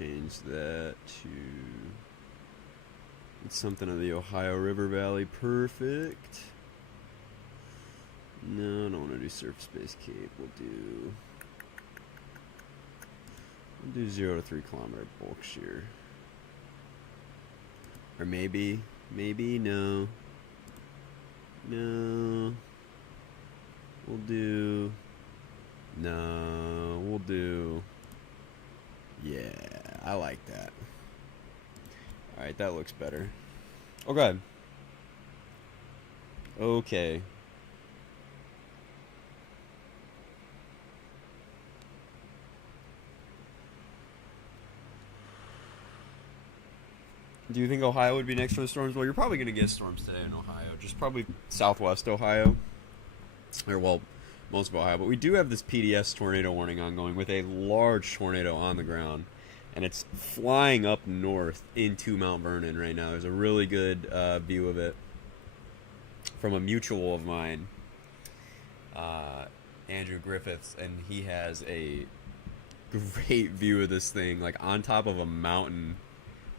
change that to something of the Ohio River Valley. Perfect. No, I don't want to do surface-based cape. We'll do 0 to 3 kilometer bulk shear. Or maybe, no. No. We'll do, no, we'll do, yeah, I like that. Alright, that looks better. Okay. Okay. Do you think Ohio would be next for the storms? Well, you're probably going to get storms today in Ohio. Just probably southwest Ohio. Or, well, most of Ohio. But we do have this PDS tornado warning ongoing with a large tornado on the ground. And it's flying up north into Mount Vernon right now. There's a really good view of it from a mutual of mine, Andrew Griffiths. And he has a great view of this thing, like on top of a mountain,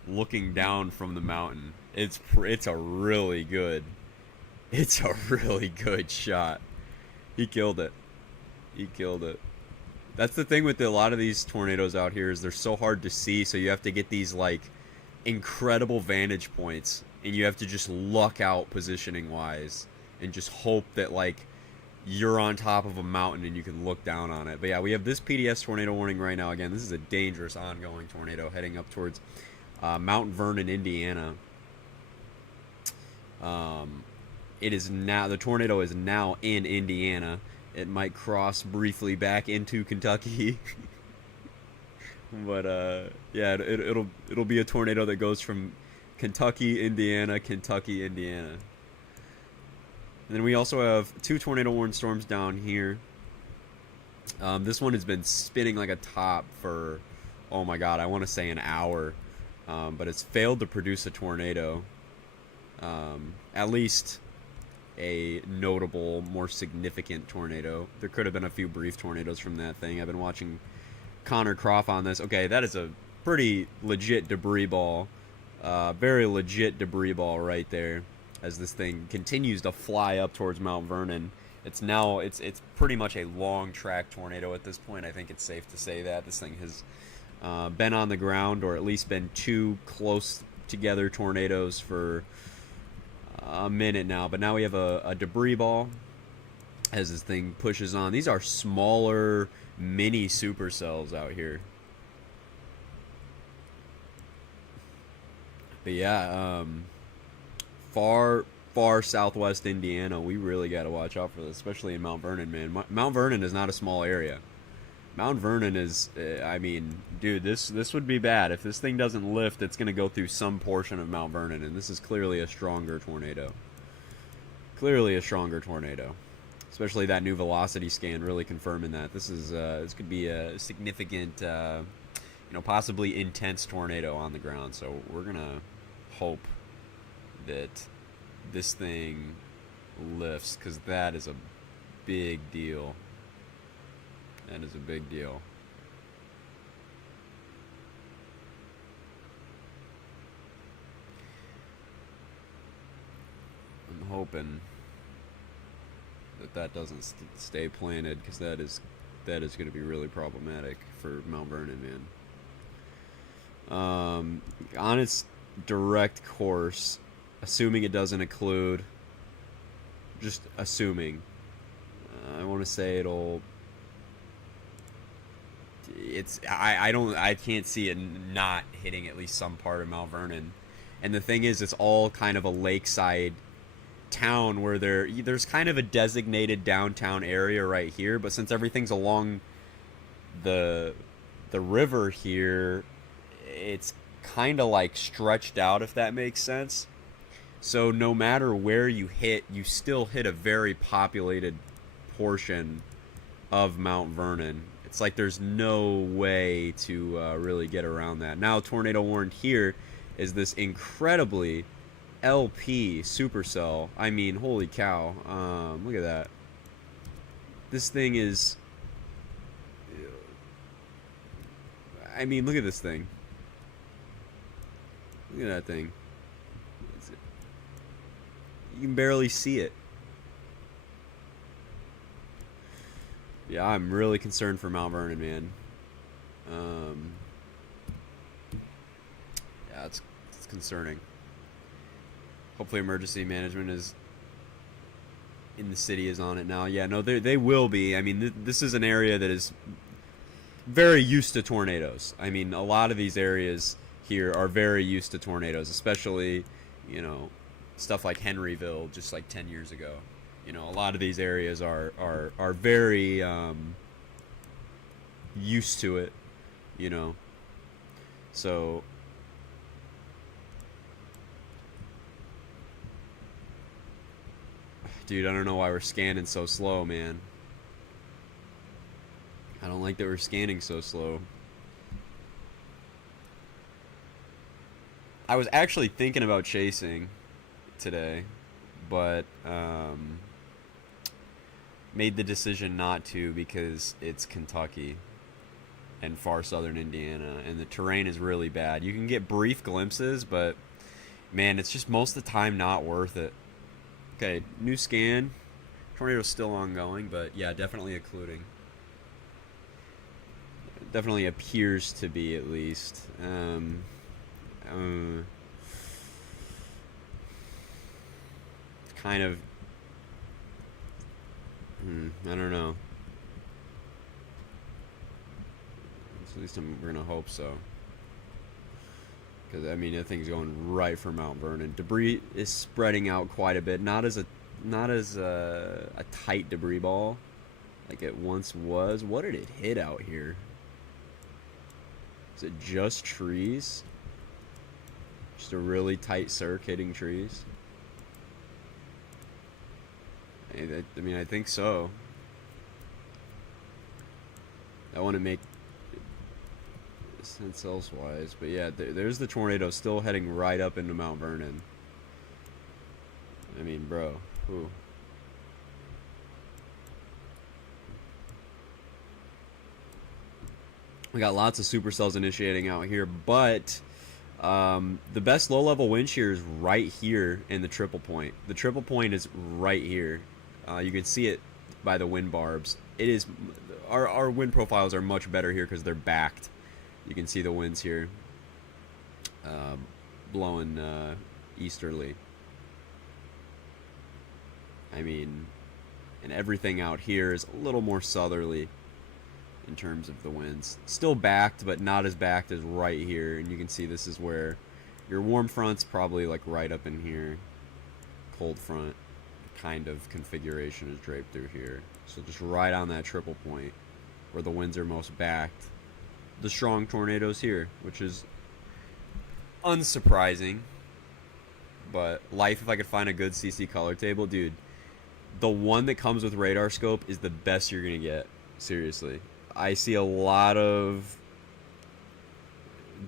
looking down from the mountain. It's a really good shot. He killed it. That's the thing with a lot of these tornadoes out here, is they're so hard to see, so you have to get these like incredible vantage points, and you have to just luck out positioning wise and just hope that like you're on top of a mountain and you can look down on it. But yeah, we have this PDS tornado warning right now. Again, this is a dangerous ongoing tornado heading up towards Mount Vernon, Indiana. It is now, the tornado is now in Indiana. It might cross briefly back into Kentucky. But yeah, it'll be a tornado that goes from Kentucky, Indiana, Kentucky, Indiana. And then we also have 2 tornado warned storms down here. This one has been spinning like a top for, oh my god, I want to say an hour. But it's failed to produce a tornado. At least a notable, more significant tornado. There could have been a few brief tornadoes from that thing. I've been watching Connor Croft on this. Okay, that is a pretty legit debris ball. Very legit debris ball right there, as this thing continues to fly up towards Mount Vernon. It's pretty much a long track tornado at this point. I think it's safe to say that this thing has been on the ground, or at least been 2 close together tornadoes for a minute now. But now we have a debris ball as this thing pushes on. These are smaller mini supercells out here. But yeah, far southwest Indiana, we really got to watch out for this, especially in Mount Vernon, man. Mount Vernon is not a small area. Mount Vernon is, I mean, dude, this would be bad. If this thing doesn't lift, it's going to go through some portion of Mount Vernon, and this is clearly a stronger tornado. Clearly a stronger tornado. Especially that new velocity scan really confirming that. This could be a significant, possibly intense tornado on the ground. So we're going to hope that this thing lifts, because that is a big deal. That is a big deal. I'm hoping that doesn't stay planted, because that is going to be really problematic for Mount Vernon, man. On its direct course, assuming it doesn't occlude, just assuming, I want to say I can't see it not hitting at least some part of Mount Vernon. And the thing is, it's all kind of a lakeside town where there's kind of a designated downtown area right here, but since everything's along the river here, it's kind of like stretched out, if that makes sense. So no matter where you hit, you still hit a very populated portion of Mount Vernon. It's like there's no way to really get around that. Now, tornado warned here is this incredibly LP supercell. I mean, holy cow. Look at that. This thing is... I mean, look at this thing. Look at that thing. You can barely see it. Yeah, I'm really concerned for Mount Vernon, man. Yeah, it's concerning. Hopefully emergency management is in the city is on it now. Yeah, no, they will be. I mean, this is an area that is very used to tornadoes. I mean, a lot of these areas here are very used to tornadoes, especially, you know, stuff like Henryville just like 10 years ago. You know, a lot of these areas are very used to it, you know. So dude, I don't know why we're scanning so slow, man. I don't like that we're scanning so slow. I was actually thinking about chasing today, but made the decision not to because it's Kentucky and far southern Indiana, and the terrain is really bad. You can get brief glimpses, but man, it's just most of the time not worth it. Okay, new scan. Tornado's still ongoing, but yeah, definitely occluding. Definitely appears to be, at least. Kind of. I don't know. At least we're gonna hope so. Because I mean, that thing's going right for Mount Vernon. Debris is spreading out quite a bit. Not as a tight debris ball like it once was. What did it hit out here? Is it just trees? Just a really tight circ hitting trees? I mean, I think so. I want to make sense elsewise, but yeah, there's the tornado still heading right up into Mount Vernon. I mean, bro, ooh. We got lots of supercells initiating out here, but the best low-level wind shear is right here in the triple point. The triple point is right here. You can see it by the wind barbs. It is our wind profiles are much better here because they're backed. You can see the winds here blowing easterly. I mean, and everything out here is a little more southerly in terms of the winds. Still backed, but not as backed as right here. And you can see this is where your warm front's probably like right up in here. Cold front kind of configuration is draped through here. So just right on that triple point where the winds are most backed. The strong tornadoes here, which is unsurprising, but life if I could find a good CC color table. Dude, the one that comes with radar scope is the best you're gonna get. Seriously, I see a lot of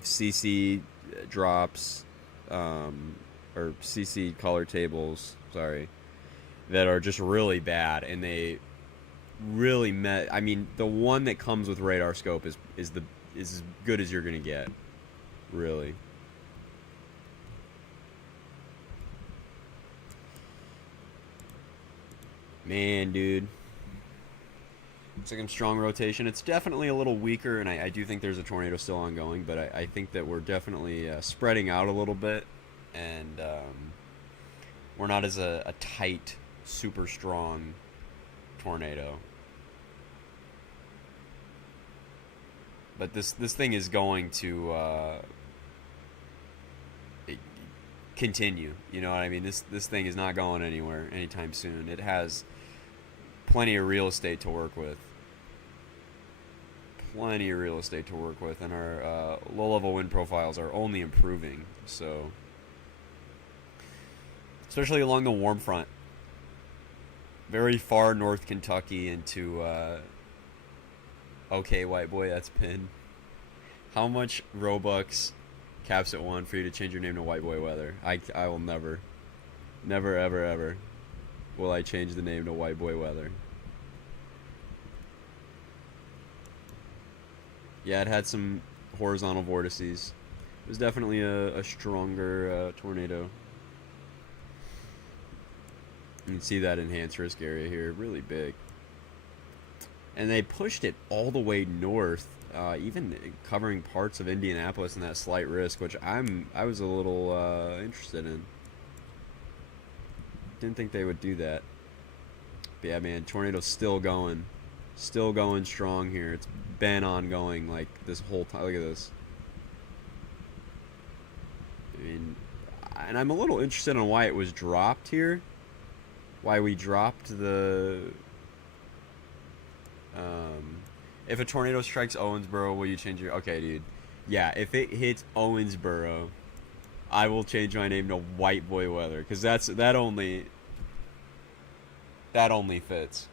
CC drops or CC color tables, sorry, that are just really bad, and they really I mean, the one that comes with radar scope is as good as you're gonna get, really. Man, dude, looks like I'm strong rotation. It's definitely a little weaker, and I do think there's a tornado still ongoing, but I think that we're definitely spreading out a little bit, and we're not as a tight, super strong tornado. But this thing is going to continue. You know what I mean? This thing is not going anywhere anytime soon. It has plenty of real estate to work with. Plenty of real estate to work with, and our low-level wind profiles are only improving. So, especially along the warm front, very far north Kentucky into. Okay, white boy, that's pinned. How much Robux caps at 1 for you to change your name to White Boy Weather? I will never, ever, ever will I change the name to White Boy Weather. Yeah, it had some horizontal vortices. It was definitely a stronger tornado. You can see that enhanced risk area here, really big. And they pushed it all the way north, even covering parts of Indianapolis in that slight risk, which I was a little interested in. Didn't think they would do that. But yeah, man, tornado's still going strong here. It's been ongoing like this whole time. Look at this. I mean, and I'm a little interested in why it was dropped here. Why we dropped the if a tornado strikes Owensboro, will you change your... Okay, dude. Yeah, if it hits Owensboro, I will change my name to White Boy Weather, because that only fits.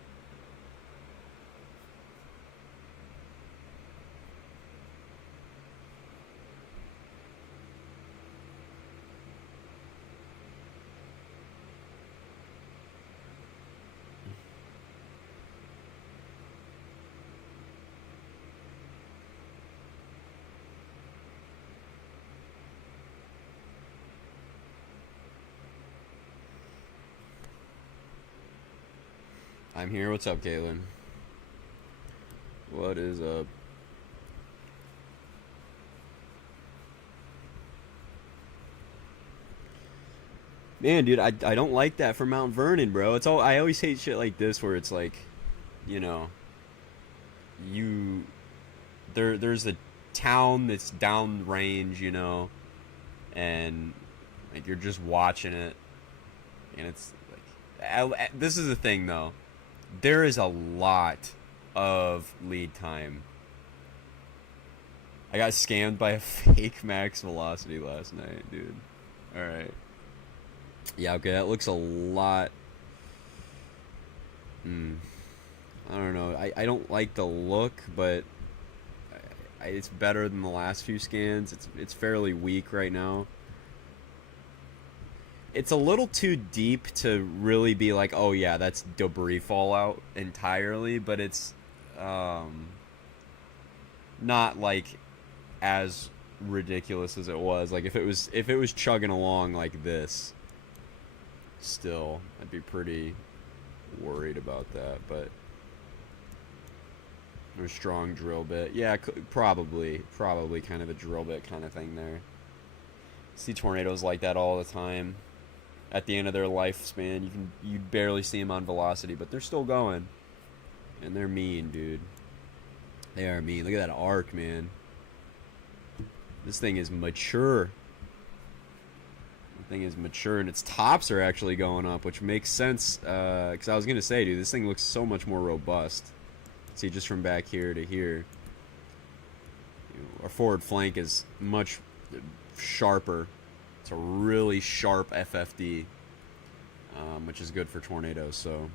I'm here. What's up, Caitlin? What is up? Man, dude, I don't like that for Mount Vernon, bro. It's all... I always hate shit like this where it's like, you know, there's a town that's downrange, you know, and like you're just watching it, and it's like, this is the thing though. There is a lot of lead time. I got scammed by a fake max velocity last night, dude. Alright. Yeah, okay, that looks a lot... I don't know. I don't like the look, but it's better than the last few scans. It's fairly weak right now. It's a little too deep to really be like, oh yeah, that's debris fallout entirely, but it's not like as ridiculous as it was. Like if it was chugging along like this, still I'd be pretty worried about that. But a strong drill bit, yeah, probably kind of a drill bit kind of thing there. See tornadoes like that all the time. At the end of their lifespan, you barely see them on velocity, but they're still going, and they're mean, dude. They are mean. Look at that arc, man. This thing is mature. The thing is mature, and its tops are actually going up, which makes sense. Because I was gonna say, dude, this thing looks so much more robust. See, just from back here to here, our forward flank is much sharper. It's a really sharp FFD, which is good for tornadoes. So,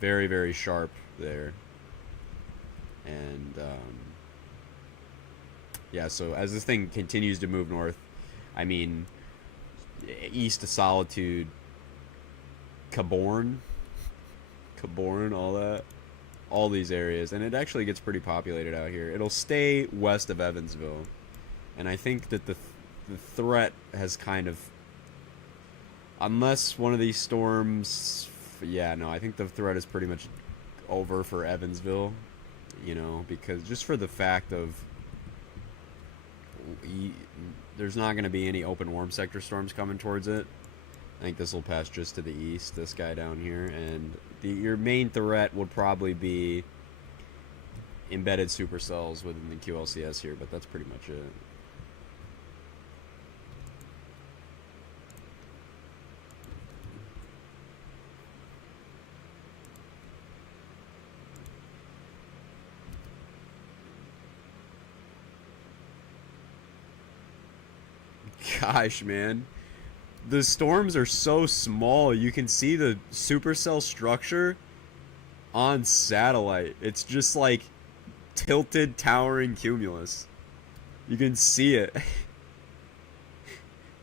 very, very sharp there. And, yeah, so as this thing continues to move north, I mean, east of Solitude, Caborn, all these areas. And it actually gets pretty populated out here. It'll stay west of Evansville. And I think that the threat has kind of, unless one of these storms, yeah, no, I think the threat is pretty much over for Evansville, you know, because just for the fact of there's not going to be any open warm sector storms coming towards it. I think this will pass just to the east, this guy down here, and your main threat would probably be embedded supercells within the QLCS here, but that's pretty much it. Gosh, man. The storms are so small, you can see the supercell structure on satellite. It's just like tilted towering cumulus. You can see it.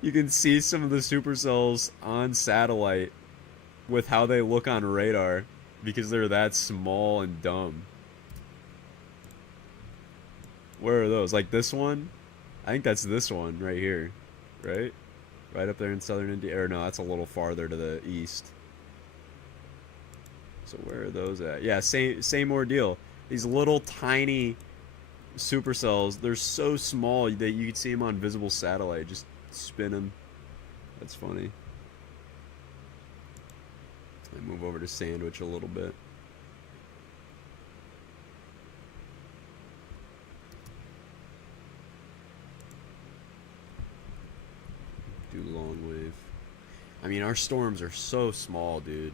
You can see some of the supercells on satellite with how they look on radar because they're that small and dumb. Where are those? Like this one? I think that's this one right here, right? Right up there in southern India. Or no, that's a little farther to the east. So where are those at? Yeah, same ordeal. These little tiny supercells, they're so small that you can see them on visible satellite. Just spin them. That's funny. I move over to Sandwich a little bit. Do long wave. I mean, our storms are so small, dude.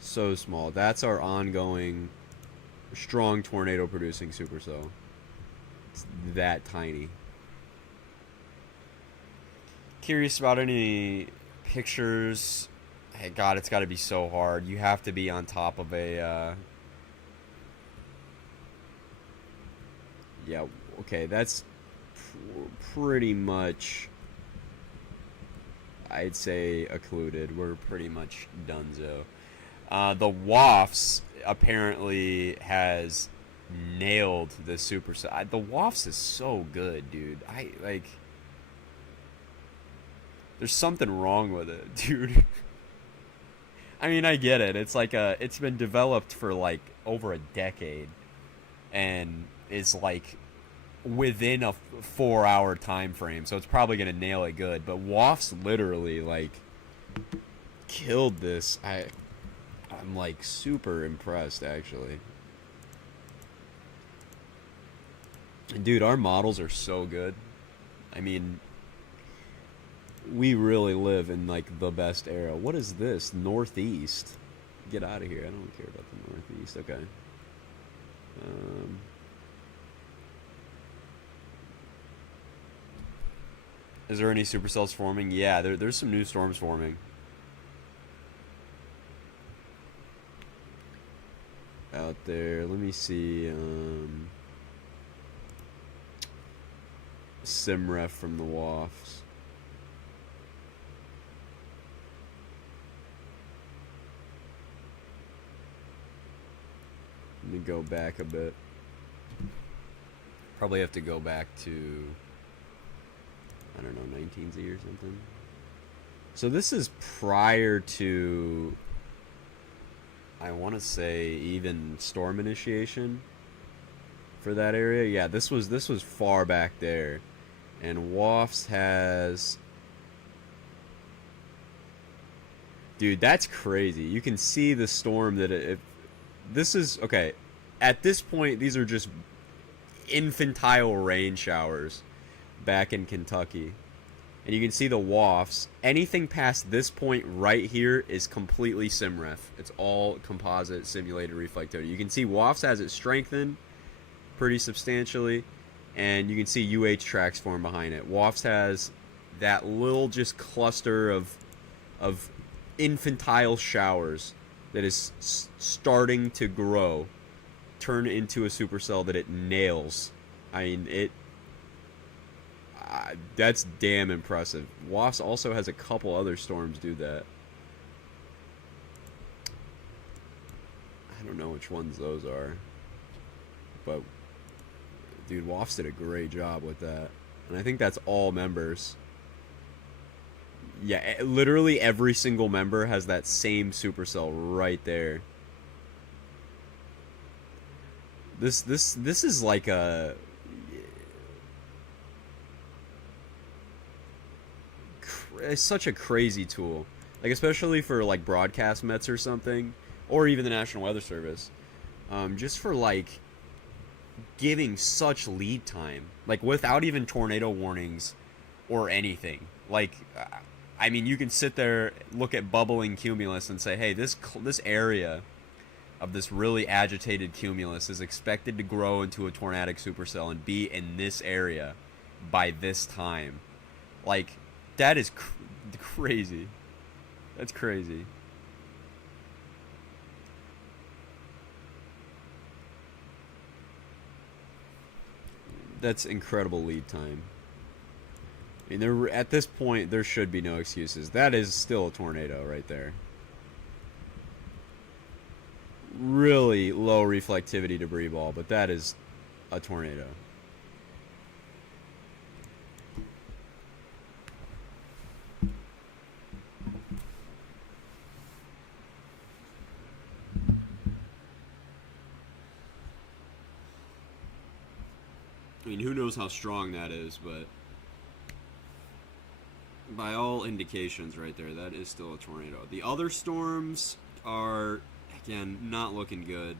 So small. That's our ongoing strong tornado producing supercell. It's that tiny. Curious about any pictures. Hey, God, it's got to be so hard. You have to be on top of a... Yeah, okay, that's pretty much... I'd say occluded. We're pretty much donezo. The Wafts apparently has nailed the supercell. The Wafts is so good, dude. There's something wrong with it, dude. I mean, I get it. It's like it's been developed for like over a decade, and is like within a 4-hour time frame, so it's probably gonna nail it good. But Wafts literally like killed this. I'm like super impressed, actually. Dude, our models are so good. I mean, we really live in like the best era. What is this? Northeast. Get out of here. I don't care about the Northeast. Okay. Is there any supercells forming? Yeah, there's some new storms forming. Out there. Let me see. Simref from the Wafts. Let me go back a bit. Probably have to go back to, I don't know, 19Z or something. So this is prior to, I want to say, even storm initiation for that area. Yeah, this was far back there. And Wafts has... Dude, that's crazy. You can see the storm that it... This is... Okay, at this point, these are just infantile rain showers back in Kentucky. And you can see the Wafts. Anything past this point right here is completely Simref. It's all composite simulated reflectivity. You can see Wafts has it strengthened pretty substantially. And you can see UH tracks form behind it. Wafts has that little just cluster of infantile showers that is starting to grow, turn into a supercell that it nails. I mean, it... that's damn impressive. Wafts also has a couple other storms do that. I don't know which ones those are. But, dude, Wafts did a great job with that. And I think that's all members. Yeah, literally every single member has that same supercell right there. This is like a... It's such a crazy tool. Like, especially for, like, broadcast Mets or something. Or even the National Weather Service. Just for, like, giving such lead time. Like, without even tornado warnings or anything. Like... I mean, you can sit there, look at bubbling cumulus and say, hey, this area of this really agitated cumulus is expected to grow into a tornadic supercell and be in this area by this time. Like, that is crazy. That's crazy. That's incredible lead time. I mean, at this point, there should be no excuses. That is still a tornado right there. Really low reflectivity debris ball, but that is a tornado. I mean, who knows how strong that is, but by all indications right there, that is still a tornado. The other storms are, again, not looking good.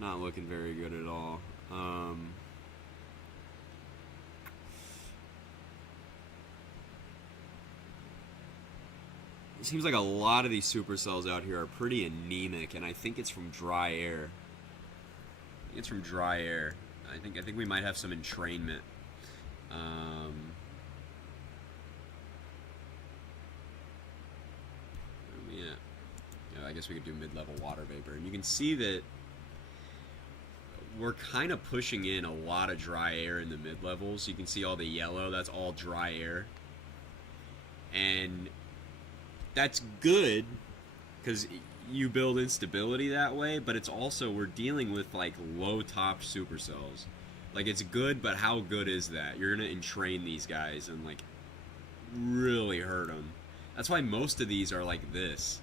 Not looking very good at all. It seems like a lot of these supercells out here are pretty anemic, and I think it's from dry air. I think it's from dry air. I think we might have some entrainment. Yeah, I guess we could do mid-level water vapor, and you can see that we're kind of pushing in a lot of dry air in the mid-levels. You can see all the yellow, that's all dry air. And that's good because you build instability that way, but it's also, we're dealing with like low top supercells. Like, it's good, but how good is that? You're gonna entrain these guys and like really hurt them. That's why most of these are like this.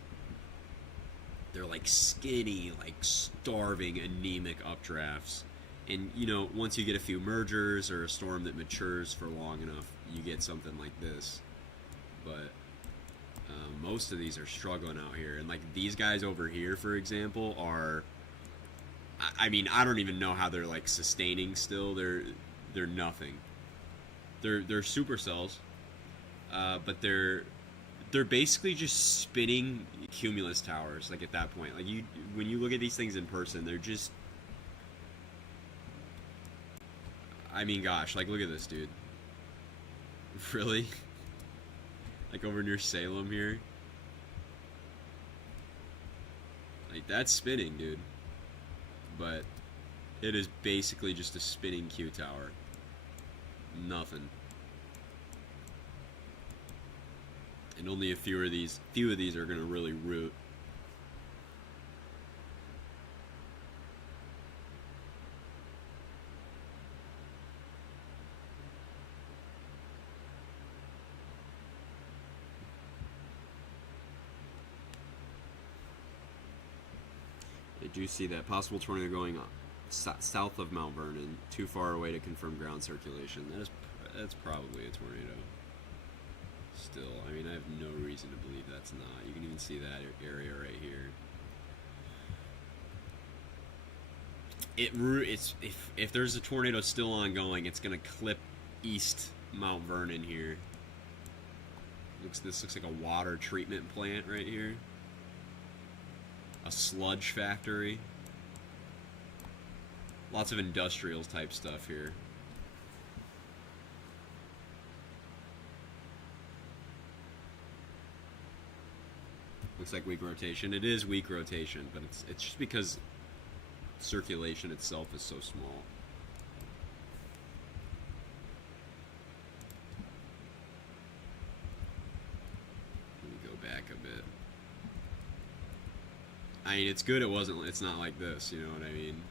They're like skinny, like starving, anemic updrafts. And, you know, once you get a few mergers or a storm that matures for long enough, you get something like this. But most of these are struggling out here. And, like, these guys over here, for example, are... I mean, I don't even know how they're, like, sustaining still. They're nothing. They're supercells. But they're basically just spinning cumulus towers, like, at that point. Like, when you look at these things in person, they're just... I mean, gosh, like, look at this, dude. Really? Like, over near Salem here? Like, that's spinning, dude. But it is basically just a spinning Q tower. Nothing. And only a few of these are gonna really root. I do see that possible tornado going south of Mount Vernon, too far away to confirm ground circulation. That's probably a tornado. Still, I mean, I have no reason to believe that's not. You can even see that area right here. If there's a tornado still ongoing, it's gonna clip east Mount Vernon here. This looks like a water treatment plant right here. A sludge factory. Lots of industrial type stuff here. Looks like weak rotation. It is weak rotation, but it's just because circulation itself is so small. Let me go back a bit. I mean, it's good it's not like this, you know what I mean?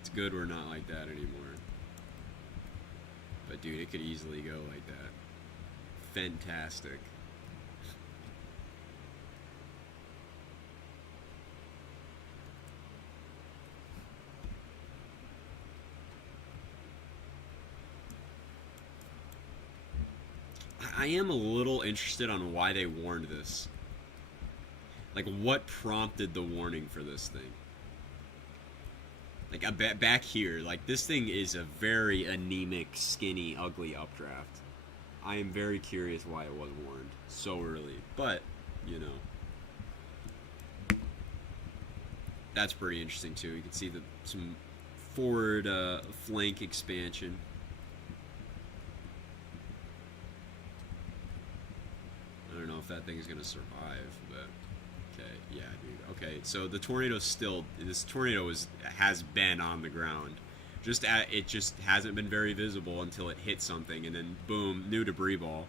It's good we're not like that anymore. But dude, it could easily go like that. Fantastic. I am a little interested on why they warned this. Like, what prompted the warning for this thing? Like, back here, like, this thing is a very anemic, skinny, ugly updraft. I am very curious why it was warned so early. But, you know. That's pretty interesting, too. You can see some forward flank expansion. I don't know if that thing is going to survive, but... Okay, yeah, dude. Okay, so the tornado's this tornado has been on the ground. It just hasn't been very visible until it hit something, and then boom, new debris ball.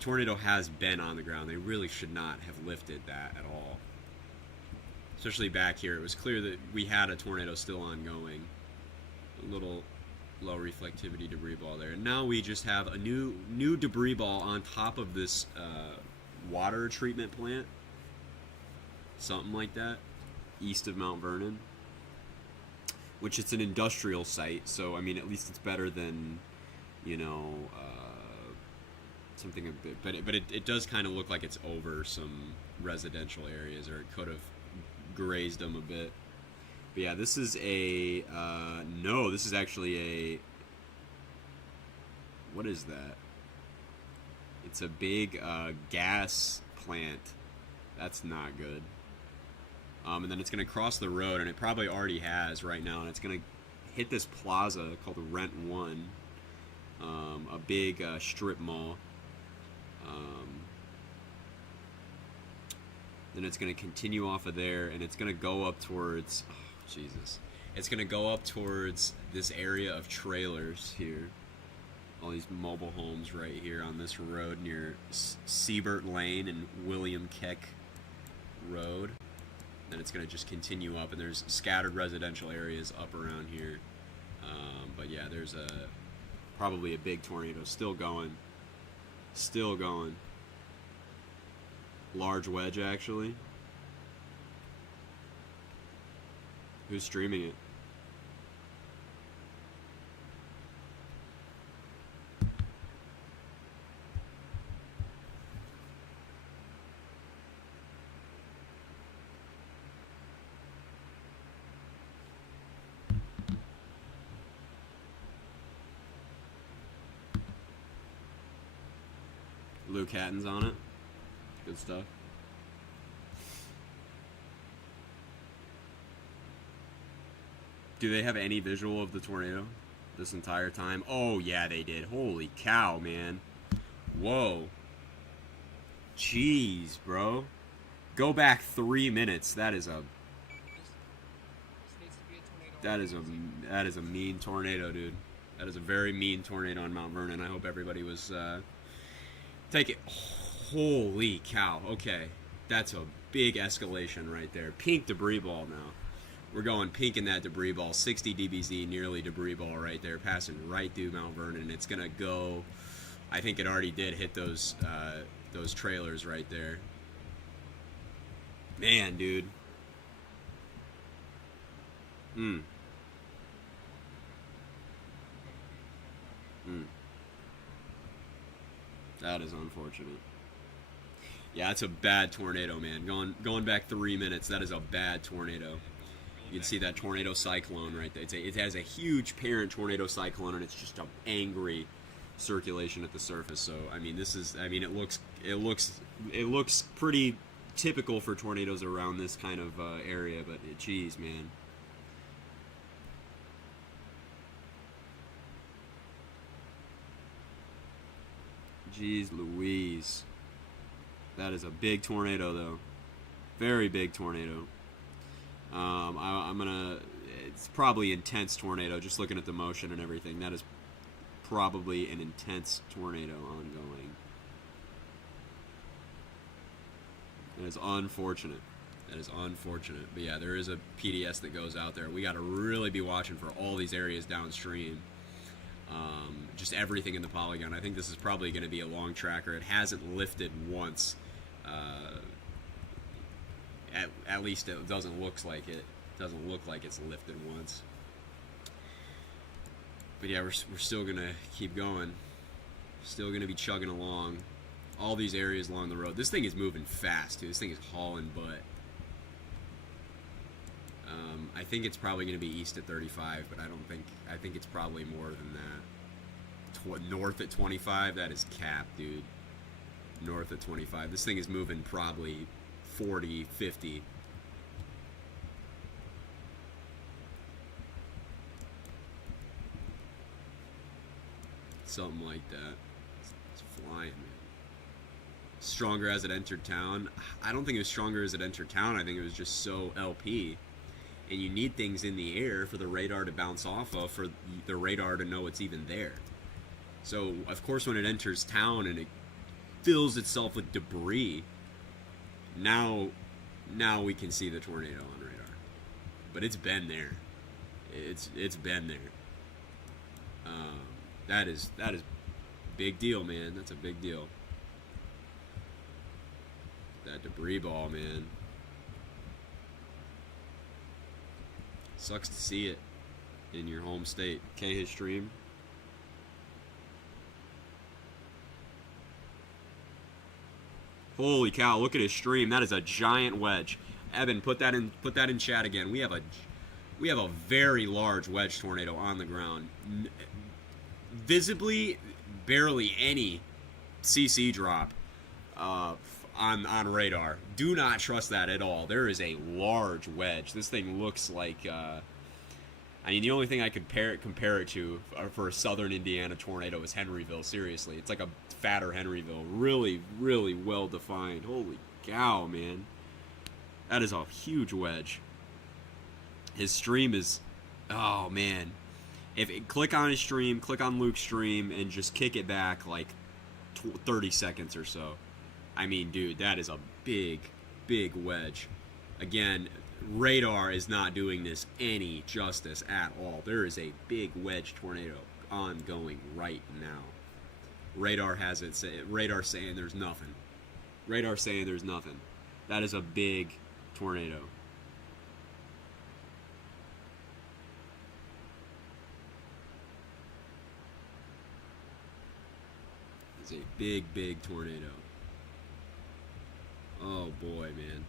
Tornado has been on the ground. They really should not have lifted that at all. Especially back here, it was clear that we had a tornado still ongoing. A little low reflectivity debris ball there. And now we just have a new debris ball on top of this water treatment plant. Something like that, east of Mount Vernon. which it's an industrial site, so I mean, at least it's better than, you know, something a bit. But it does kind of look like it's over some residential areas, or it could have grazed them a bit. But yeah, this is a no. This is actually a, what is that? It's a big gas plant. That's not good. And then it's going to cross the road, and it probably already has right now, and it's going to hit this plaza called the Rent 1, a big strip mall. Then it's going to continue off of there, and it's going to go up towards, oh, Jesus. It's going to go up towards this area of trailers here. All these mobile homes right here on this road near Siebert Lane and William Keck Road. Then it's going to just continue up, and there's scattered residential areas up around here. But yeah, there's probably a big tornado still going. Still going. Large Wedge, actually. Who's streaming it? Luke Hatton's on it. Good stuff. Do they have any visual of the tornado this entire time? Oh, yeah, they did. Holy cow, man. Whoa. Jeez, bro. Go back 3 minutes. That is a mean tornado, dude. That is a very mean tornado on Mount Vernon. I hope everybody was take it. Holy cow. Okay. That's a big escalation right there. Pink debris ball now. We're going pink in that debris ball. 60 dBz, nearly debris ball right there, passing right through Mount Vernon. It's going to go, I think it already did hit those trailers right there. Man, dude. That is unfortunate. Yeah, that's a bad tornado, man. Going back 3 minutes, that is a bad tornado. You can see that tornado cyclone right there. It has a huge parent tornado cyclone, and it's just an angry circulation at the surface. So I mean, it looks pretty typical for tornadoes around this kind of area. But geez, man. Jeez Louise. That is a big tornado, though. Very big tornado. It's probably intense tornado, just looking at the motion and everything. That is probably an intense tornado ongoing. That is unfortunate. That is unfortunate. But yeah, there is a PDS that goes out there. We got to really be watching for all these areas downstream. Just everything in the polygon. I think this is probably going to be a long tracker. It hasn't lifted once. At least it doesn't look like it. Doesn't look like it's lifted once. But yeah, we're still gonna keep going. Still gonna be chugging along. All these areas along the road. This thing is moving fast, too. This thing is hauling butt. I think it's probably gonna be east at 35, but I think it's probably more than that. North at 25, that is cap, dude. North at 25. This thing is moving probably 40, 50. Something like that. It's flying, man. Stronger as it entered town. I don't think it was stronger as it entered town. I think it was just so LP. And you need things in the air for the radar to bounce off of, for the radar to know it's even there. So, of course, when it enters town and it fills itself with debris, now we can see the tornado on radar. But it's been there. It's been there. That is big deal, man. That's a big deal. That debris ball, man. Sucks to see it. in your home state. Okay, his stream. Holy cow! Look at his stream. That is a giant wedge. Evan, put that in chat again. We have a very large wedge tornado on the ground. Visibly, barely any CC drop on radar. Do not trust that at all. There is a large wedge. This thing looks like. I mean, the only thing I could compare it to for a southern Indiana tornado is Henryville. Seriously, it's like a fatter Henryville. Really, really well defined. Holy cow, man! That is a huge wedge. His stream is, oh man! Click on his stream, click on Luke's stream, and just kick it back like 30 seconds or so. I mean, dude, that is a big, big wedge. Again, radar is not doing this any justice at all. There is a big wedge tornado ongoing right now. Radar has it. Radar saying there's nothing. Radar saying there's nothing. That is a big tornado. It's a big, big tornado. Oh boy, man.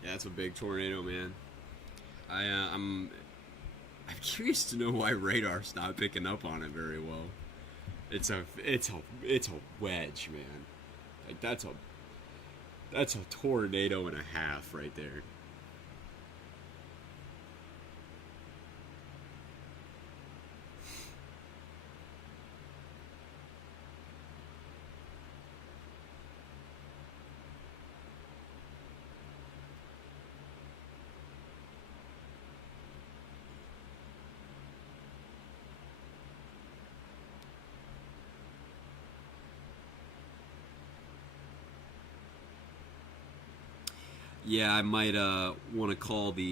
Yeah, that's a big tornado, man. I'm curious to know why radar's not picking up on it very well. It's a wedge, man. Like that's a tornado and a half right there. Yeah, I might want to call the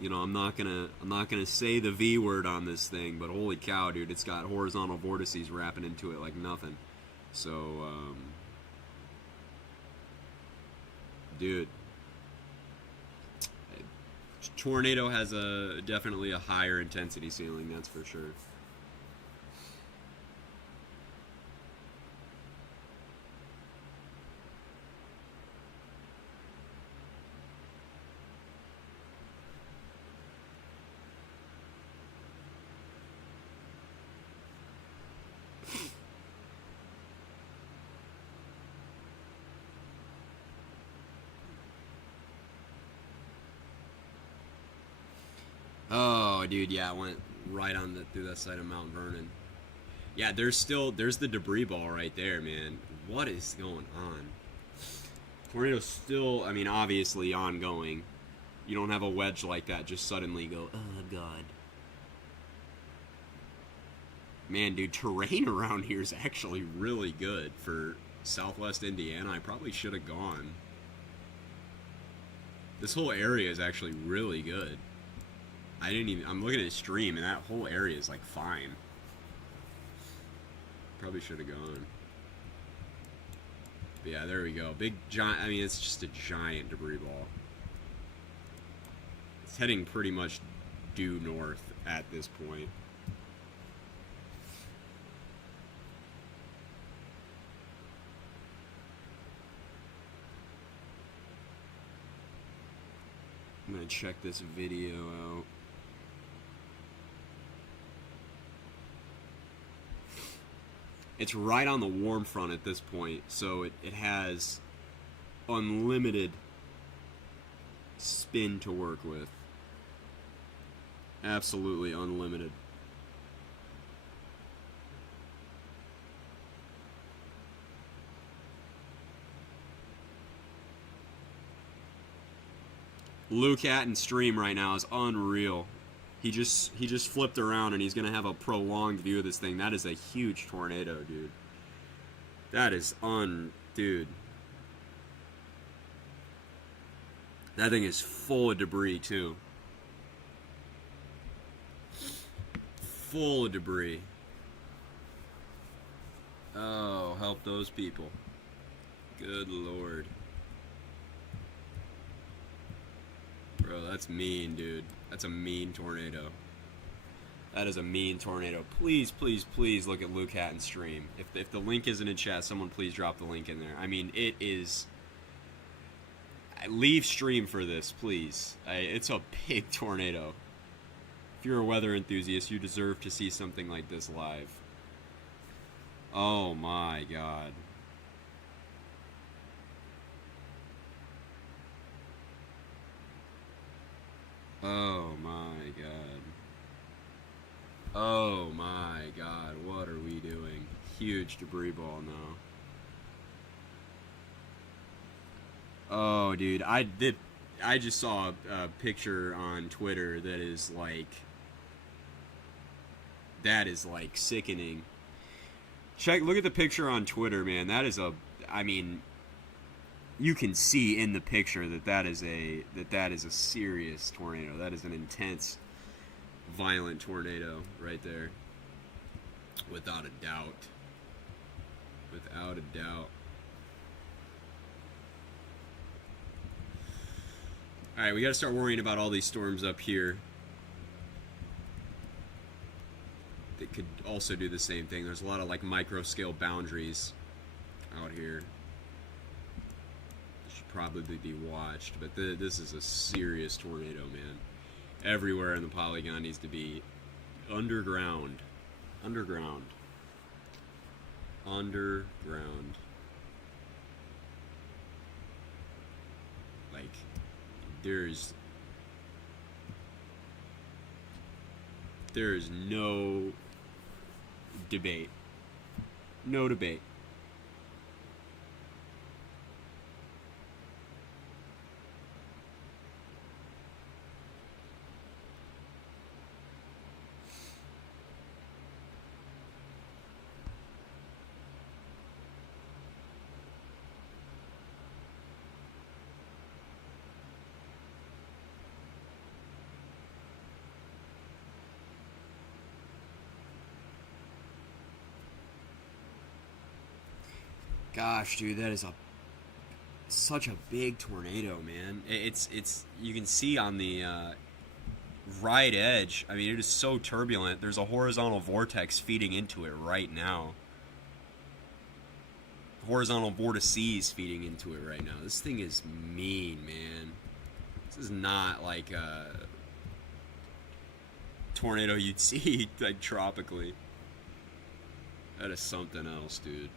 you know, I'm not gonna say the V word on this thing, but holy cow, dude, it's got horizontal vortices wrapping into it like nothing. So dude, tornado has definitely a higher intensity ceiling, that's for sure. Oh, dude, yeah, I went right on through that side of Mount Vernon. Yeah, there's the debris ball right there, man. What is going on? Tornado's still, I mean, obviously ongoing. You don't have a wedge like that just suddenly go, oh god. Man, dude, terrain around here is actually really good for Southwest Indiana. I probably should have gone. This whole area is actually really good. I'm looking at his stream, and that whole area is, like, fine. Probably should have gone. But yeah, there we go. Big, giant, I mean, it's just a giant debris ball. It's heading pretty much due north at this point. I'm gonna check this video out. It's right on the warm front at this point, so it has unlimited spin to work with. Absolutely unlimited. Luke Hatton stream right now is unreal. He just flipped around and he's gonna have a prolonged view of this thing. That is a huge tornado, dude. That is dude. That thing is full of debris too. Full of debris. Oh, help those people. Good Lord. Bro, that's mean, dude. That's a mean tornado. That is a mean tornado. Please, please, please look at Luke Hatton's stream. If the link isn't in chat, someone please drop the link in there. I mean, it is... Leave stream for this, please. It's a big tornado. If you're a weather enthusiast, you deserve to see something like this live. Oh my God. Oh my God. Oh my God, what are we doing? Huge debris ball now. Oh, dude, I just saw a picture on Twitter that is like sickening. Look at the picture on Twitter, man. That is I mean, you can see in the picture that is a serious tornado. That is an intense, violent tornado right there. Without a doubt. Without a doubt. Alright, we gotta start worrying about all these storms up here. That could also do the same thing. There's a lot of like micro scale boundaries out here. Should probably be watched, but this is a serious tornado, man. Everywhere in the polygon needs to be underground. Underground. Underground. Like, there's no debate. No debate. Gosh, dude, that is such a big tornado, man. It's you can see on the right edge. I mean, it is so turbulent. There's a horizontal vortex feeding into it right now. Horizontal vortices feeding into it right now. This thing is mean, man. This is not like a tornado you'd see like tropically. That is something else, dude.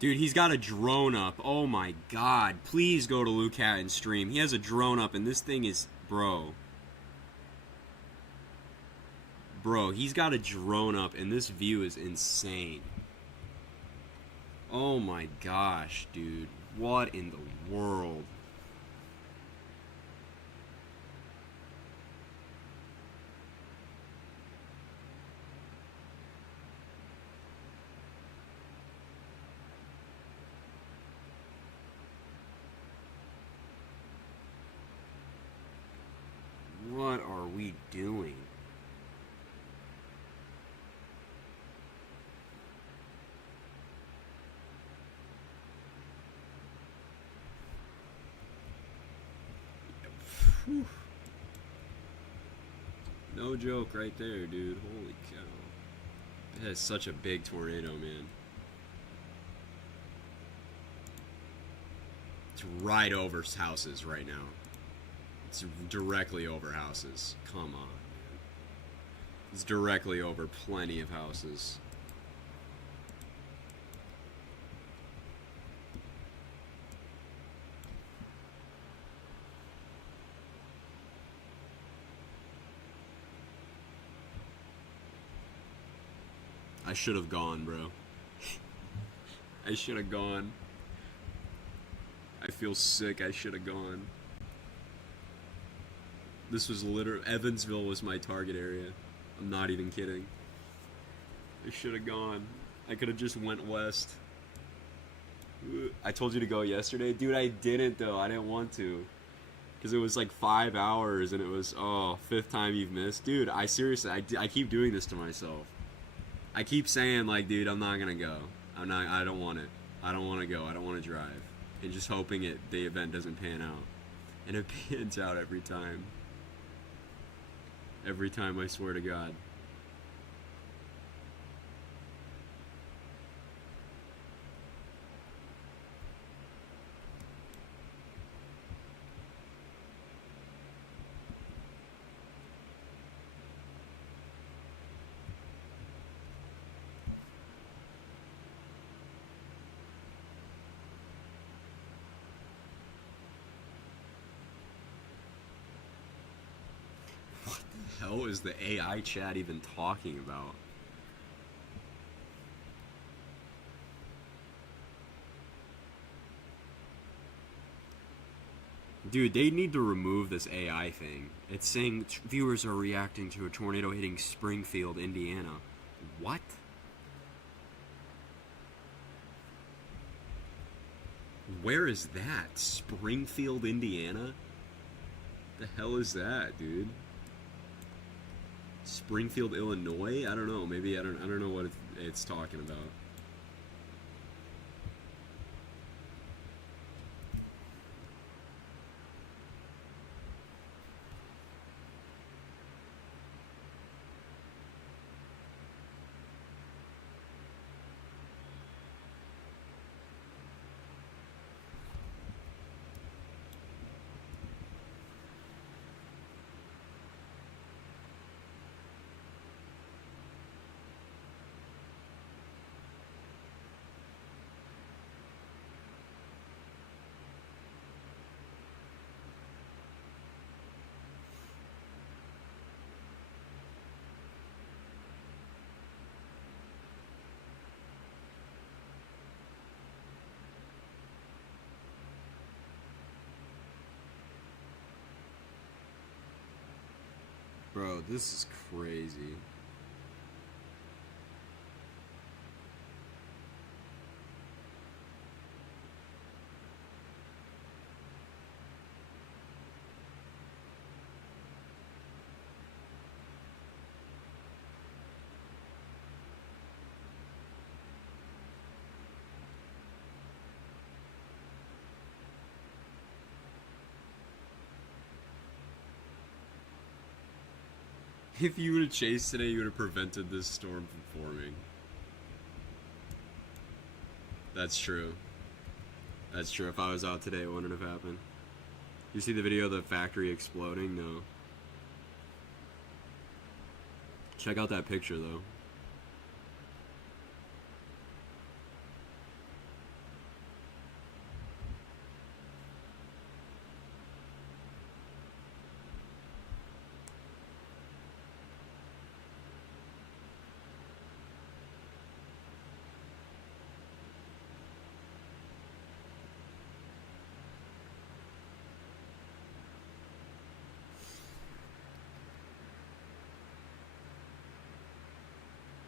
Dude, he's got a drone up. Oh my God. Please go to Luke Hatton's stream. He has a drone up and this thing is... Bro. Bro, he's got a drone up and this view is insane. Oh my gosh, dude. What in the world? What are we doing? Whew. No joke right there, dude. Holy cow. That is such a big tornado, man. It's right over houses right now. It's directly over houses. Come on, man. It's directly over plenty of houses. I should have gone, bro. I should have gone. I feel sick. I should have gone. This was literally... Evansville was my target area. I'm not even kidding. I should have gone. I could have just went west. I told you to go yesterday. Dude, I didn't, though. I didn't want to. Because it was like 5 hours, and it was, oh, 5th time you've missed. Dude, I seriously... I keep doing this to myself. I keep saying, like, dude, I'm not gonna go. I don't want it. I don't want to go. I don't want to drive. And just hoping the event doesn't pan out. And it pans out every time. Every time, I swear to God. Hell is the AI chat even talking about? Dude, they need to remove this AI thing. It's saying viewers are reacting to a tornado hitting Springfield, Indiana. What? Where is that? Springfield, Indiana? The hell is that, dude? Springfield, Illinois? I don't know. Maybe I don't know what it's talking about. Bro, this is crazy. If you would have chased today, you would have prevented this storm from forming. That's true. That's true. If I was out today, it wouldn't have happened. You see the video of the factory exploding? No. Check out that picture, though.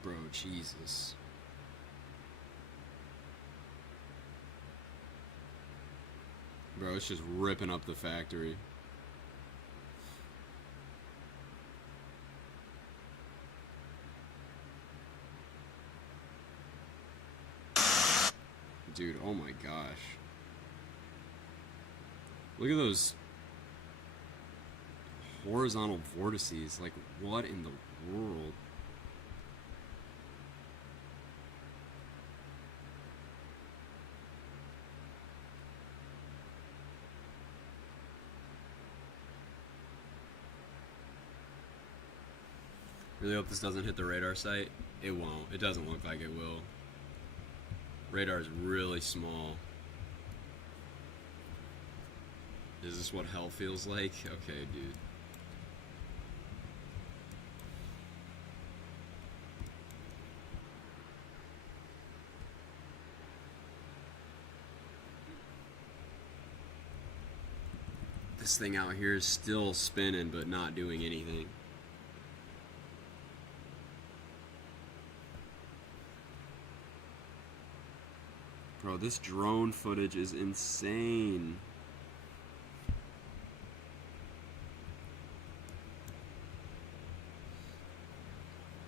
Bro, Jesus. Bro, it's just ripping up the factory. Dude, oh my gosh. Look at those. horizontal vortices. Like, what in the world? Really hope this doesn't hit the radar site. It won't. It doesn't look like it will. Radar is really small. Is this what hell feels like? Okay, dude. This thing out here is still spinning but not doing anything. Bro, this drone footage is insane.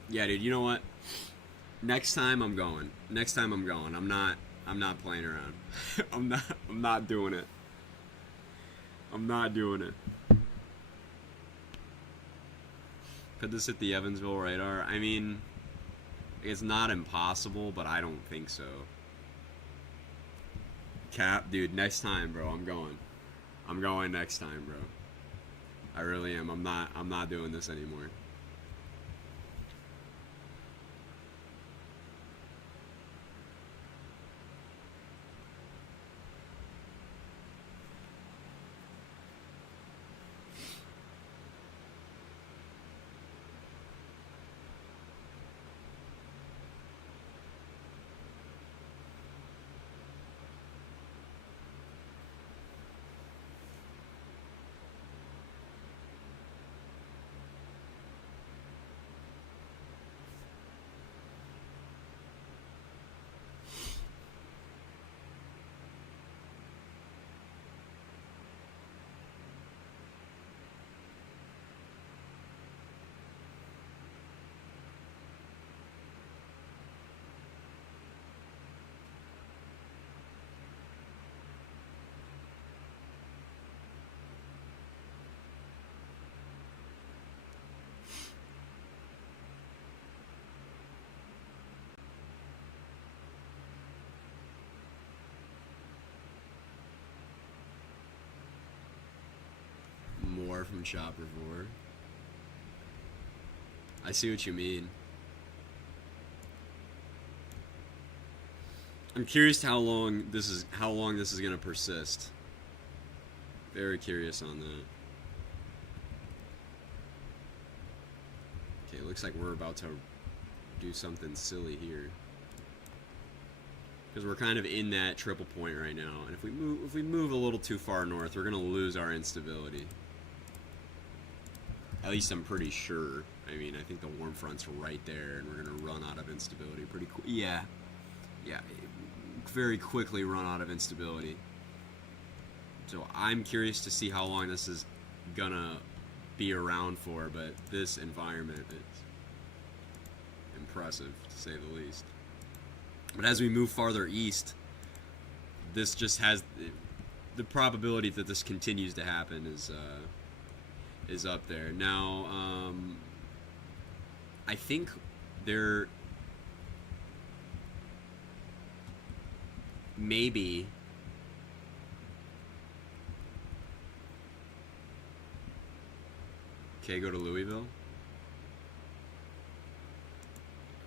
Yeah, dude, you know what? Next time I'm going. Next time I'm going. I'm not playing around. I'm not doing it. I'm not doing it. Could this hit the Evansville radar? I mean, it's not impossible, but I don't think so. Cap, dude, next time, bro, I'm going. I'm going next time, bro. I really am. I'm not doing this anymore. More from Chopper 4. I see what you mean. I'm curious how long this is gonna persist. Very curious on that. Okay, looks like we're about to do something silly here. Because we're kind of in that triple point right now, and if we move a little too far north, we're gonna lose our instability. At least I'm pretty sure. I mean, I think the warm front's right there, and we're gonna run out of instability pretty quick. Yeah, very quickly run out of instability. So I'm curious to see how long this is gonna be around for, but this environment is impressive, to say the least. But as we move farther east, this just has the probability that this continues to happen is up there. Now, I think there maybe okay, go to Louisville.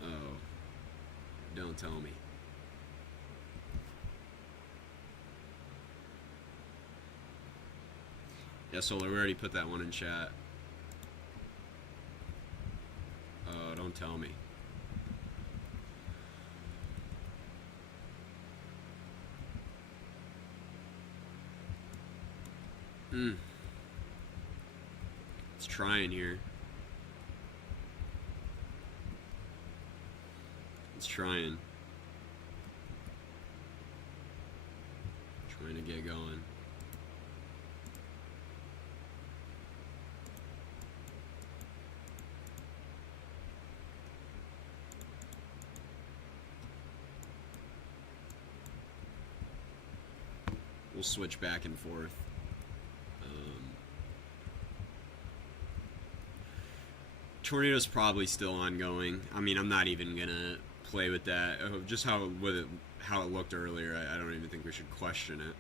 Oh, don't tell me. Yeah, Solar, we already put that one in chat. Oh, don't tell me. It's trying here. It's trying. Trying to get going. We'll switch back and forth. Tornado's probably still ongoing. I mean, I'm not even gonna play with that. Just how it looked earlier, I don't even think we should question it.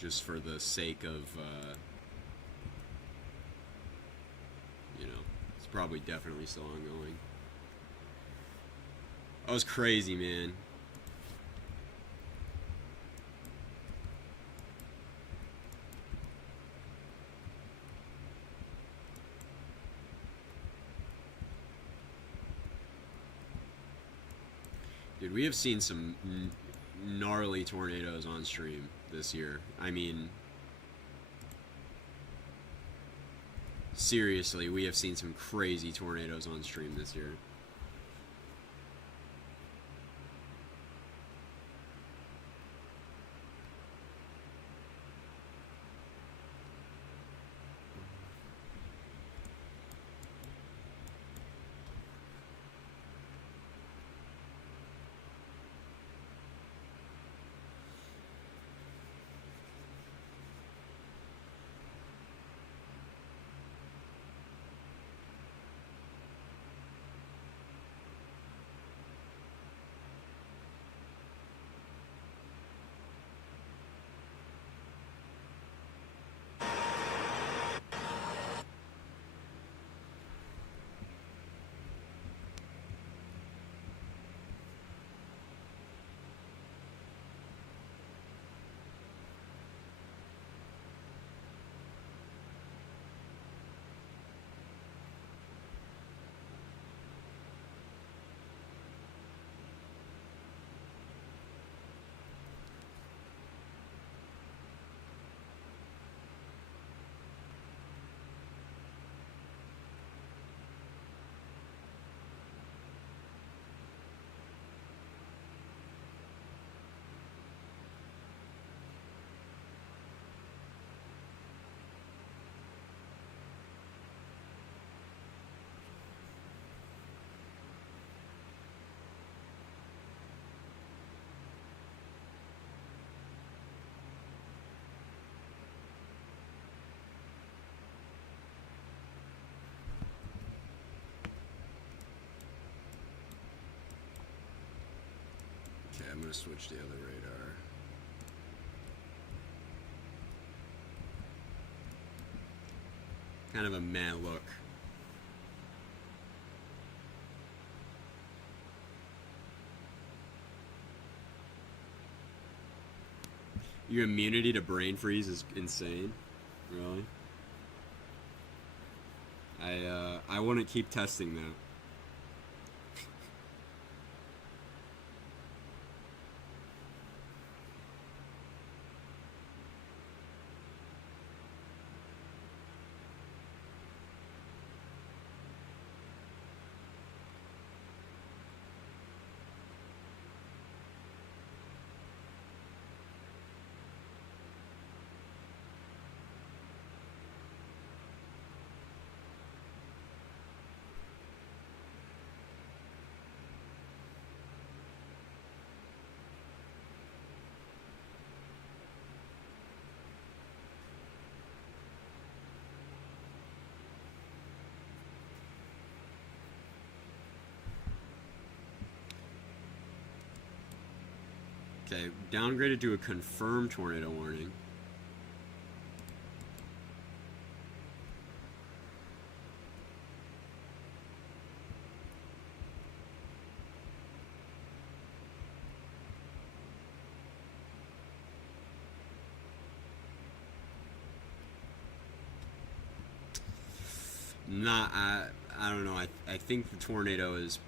Just for the sake of, you know, it's probably definitely still ongoing. That was crazy, man. Dude, we have seen some gnarly tornadoes on stream this year. I mean, seriously, we have seen some crazy tornadoes on stream this year. Okay, I'm gonna switch the other radar. Kind of a meh look. Your immunity to brain freeze is insane. Really? I wouldn't keep testing that. Okay, downgraded to a confirmed tornado warning. I don't know. I think the tornado is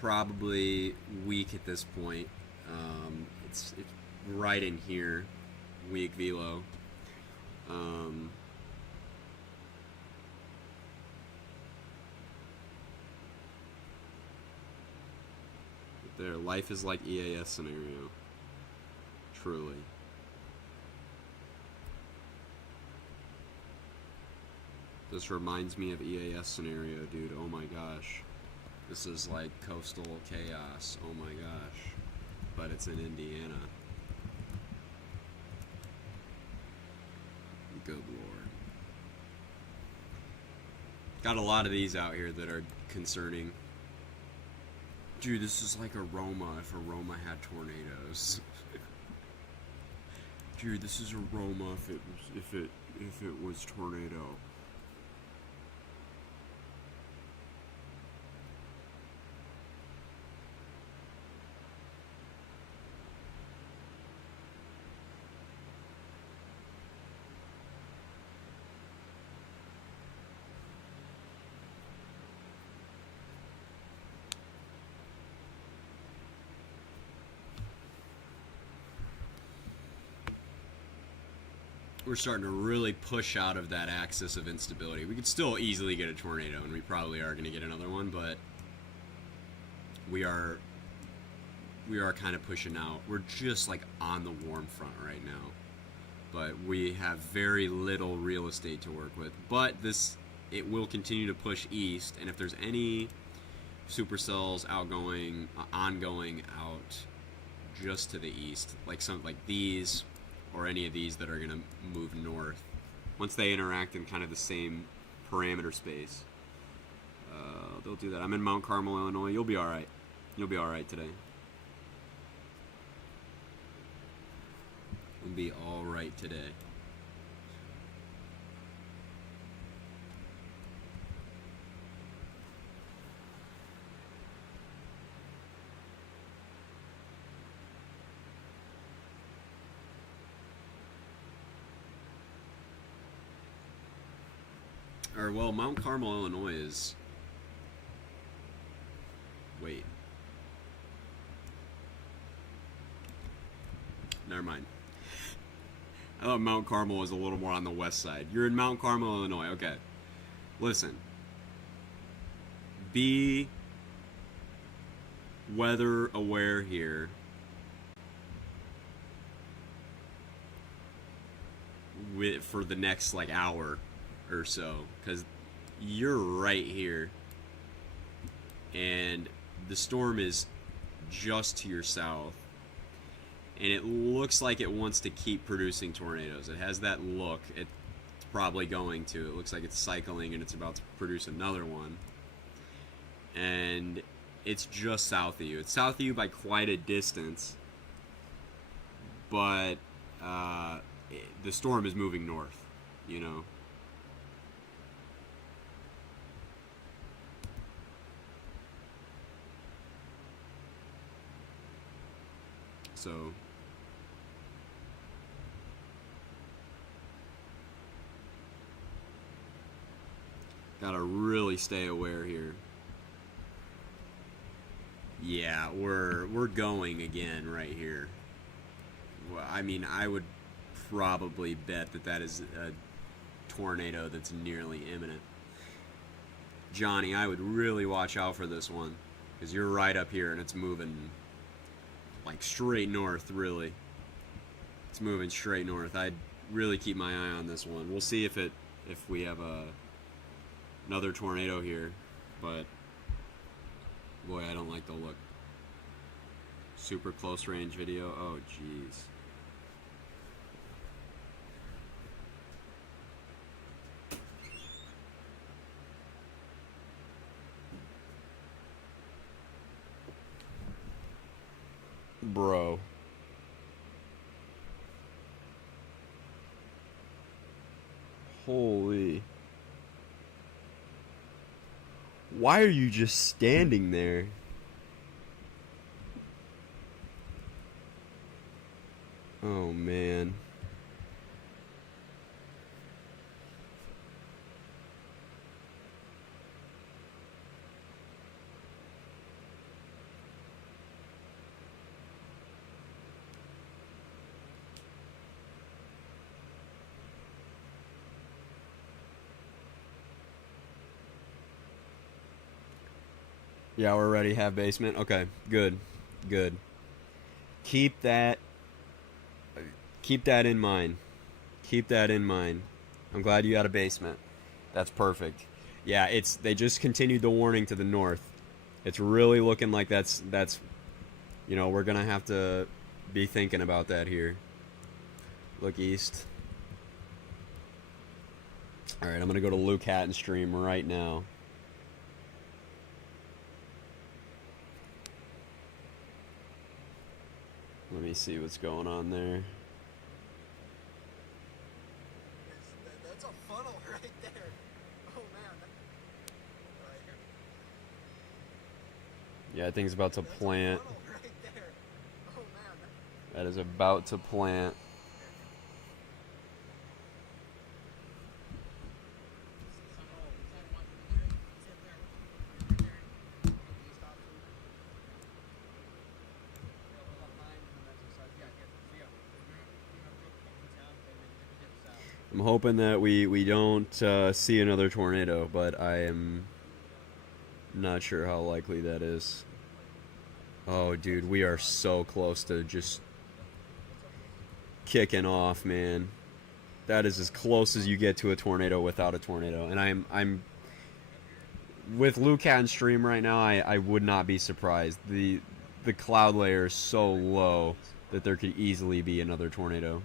probably weak at this point. It's right in here, weak velo. Their life is like EAS scenario. Truly. This reminds me of EAS scenario, dude. Oh my gosh. This is like coastal chaos. Oh my gosh. But it's in Indiana. Good lord. Got a lot of these out here that are concerning. Dude, this is like Aroma if Aroma had tornadoes. Dude, this is Aroma if it was tornado. We're starting to really push out of that axis of instability. We could still easily get a tornado, and we probably are going to get another one, but we are kind of pushing out. We're just like on the warm front right now, but we have very little real estate to work with. But it will continue to push east, and if there's any supercells ongoing out just to the east, like something like these, or any of these that are going to move north, once they interact in kind of the same parameter space, they'll do that. I'm in Mount Carmel, Illinois. You'll be all right. You'll be all right today. You'll be all right today. Or, well, Mount Carmel, Illinois is... Wait. Never mind. I thought Mount Carmel was a little more on the west side. You're in Mount Carmel, Illinois. Okay. Listen. Be weather aware here. For the next, like, hour or so, because you're right here and the storm is just to your south, and it looks like it wants to keep producing tornadoes. It has that look. It's probably going to. It looks like it's cycling and it's about to produce another one, and it's just south of you. It's south of you by quite a distance, but the storm is moving north, you know. So gotta really stay aware here. Yeah, we're going again right here. Well, I mean, I would probably bet that is a tornado that's nearly imminent. Johnny, I would really watch out for this one, because you're right up here and it's moving like straight north, really. It's moving straight north. I'd really keep my eye on this one. We'll see if we have another tornado here, but boy, I don't like the look. Super close range video. Oh, jeez. Bro. Holy. Why are you just standing there? Oh, man. Yeah, we're ready. Have basement. Okay, good, good. Keep that in mind. Keep that in mind. I'm glad you got a basement. That's perfect. Yeah, they just continued the warning to the north. It's really looking like that's you know, we're gonna have to be thinking about that here. Look east. All right, I'm gonna go to Luke Hatton stream right now. Let me see what's going on there. That's a funnel right there. Oh man. Right here. Yeah, I think it's about to plant. That's a funnel right there. Oh man. That is about to plant. I'm hoping that we don't see another tornado, but I am not sure how likely that is. Oh, dude, we are so close to just kicking off, man. That is as close as you get to a tornado without a tornado, and I'm with Luke Hatton's stream right now. I would not be surprised. The cloud layer is so low that there could easily be another tornado.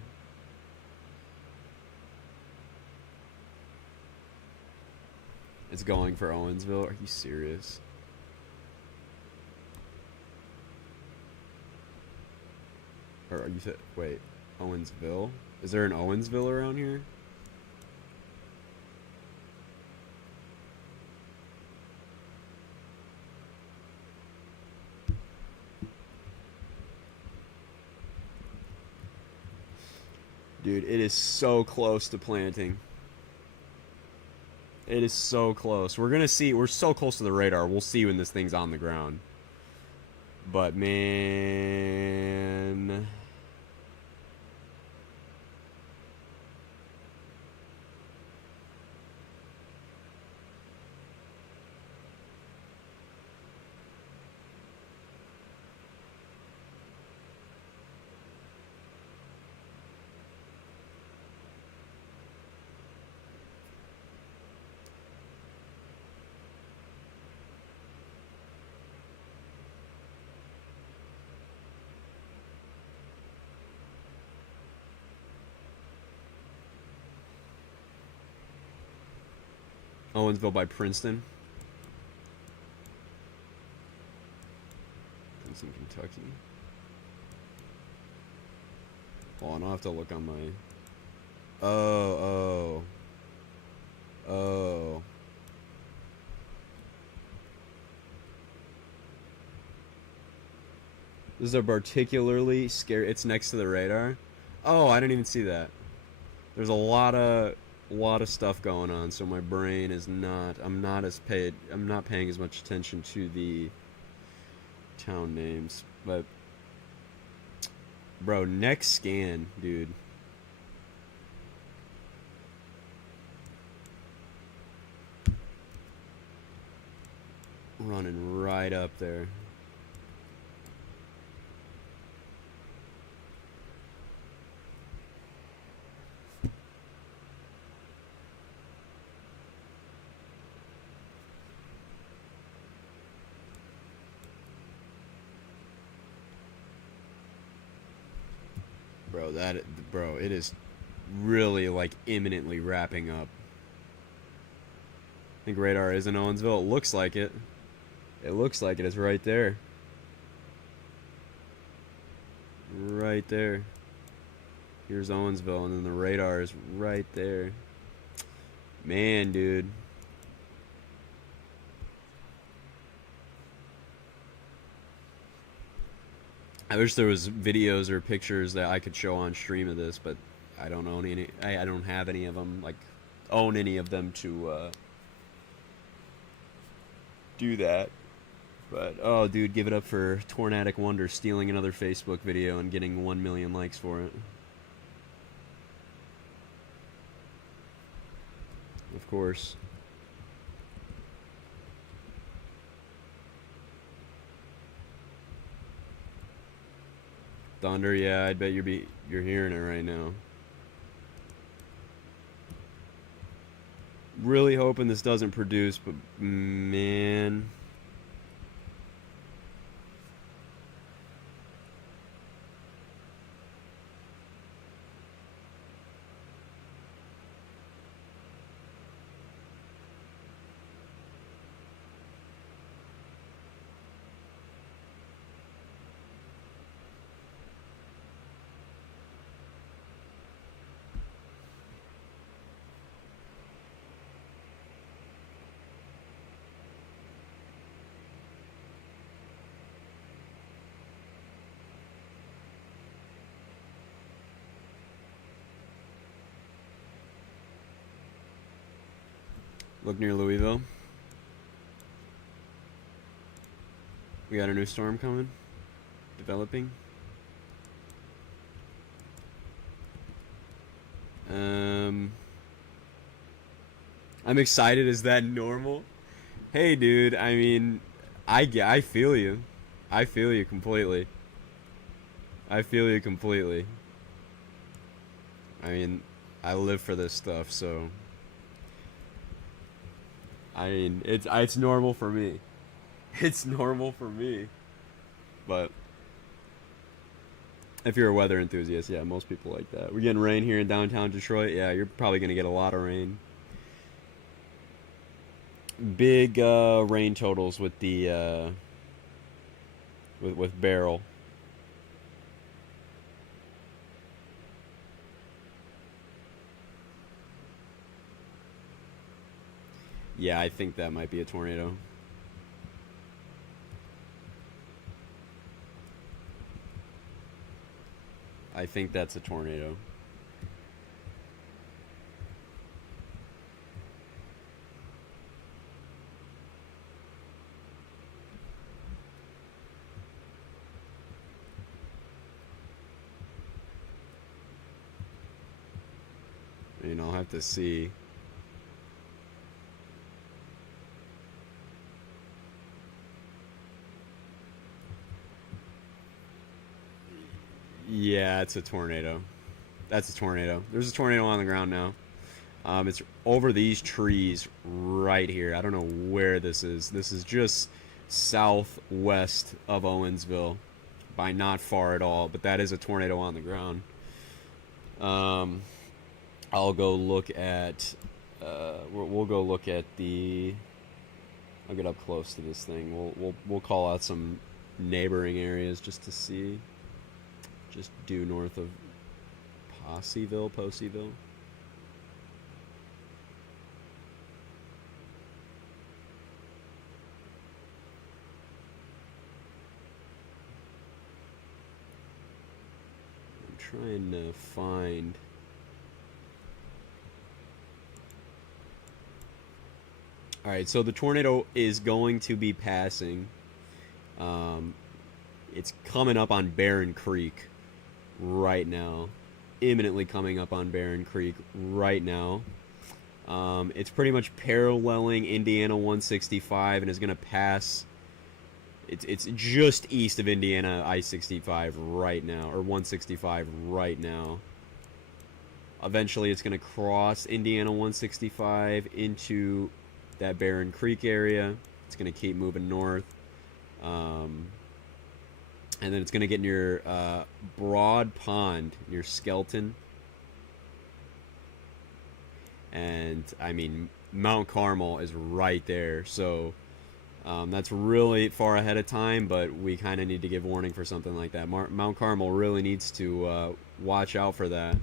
It's going for Owensville. Are you serious? Or are you wait, Owensville? Is there an Owensville around here? Dude, it is so close to planting. It is so close. We're gonna see. We're so close to the radar. We'll see when this thing's on the ground. But man, Owensville by Princeton. Princeton, Kentucky. Hold on, I'll have to look on my... Oh. This is a particularly scary... It's next to the radar. Oh, I didn't even see that. There's a lot of stuff going on, so my brain is not... I'm not paying as much attention to the town names. But... Bro, next scan, dude. Running right up there. Bro, it is really like imminently wrapping up. I think radar is in Owensville. It looks like it. It looks like it is right there. Right there. Here's Owensville, and then the radar is right there. Man, dude. I wish there was videos or pictures that I could show on stream of this, but I don't own any. I don't have any of them. Like, own any of them to do that. But oh, dude, give it up for Tornadic Wonder stealing another Facebook video and getting 1 million likes for it. Of course. Thunder, yeah, I bet you're hearing it right now. Really hoping this doesn't produce, but man. Look near Louisville. We got a new storm coming. Developing. I'm excited. Is that normal? Hey, dude. I mean, I feel you. I feel you completely. I feel you completely. I mean, I live for this stuff, so. I mean, it's normal for me. It's normal for me. But if you're a weather enthusiast, yeah, most people like that. We're getting rain here in downtown Detroit. Yeah, you're probably gonna get a lot of rain. Big rain totals with the with Barrel. Yeah, I think that might be a tornado. I think that's a tornado. I mean, I'll have to see. Yeah, it's a tornado. That's a tornado. There's a tornado on the ground now. It's over these trees right here. I don't know where this is. This is just southwest of Owensville, by not far at all. But that is a tornado on the ground. I'll go look at. We'll go look at the. I'll get up close to this thing. We'll call out some neighboring areas just to see. Just due north of Poseyville. I'm trying to find. Alright, so the tornado is going to be passing. It's coming up on Barron Creek right now. Imminently coming up on Barron Creek right now. It's pretty much paralleling Indiana 165 and is going to pass. It's just east of Indiana I-65 right now, or 165 right now. Eventually it's going to cross Indiana 165 into that Barron Creek area. It's going to keep moving north. And then it's going to get near Broad Pond, near Skelton. And, I mean, Mount Carmel is right there. So, that's really far ahead of time, but we kind of need to give warning for something like that. Mount Carmel really needs to watch out for that.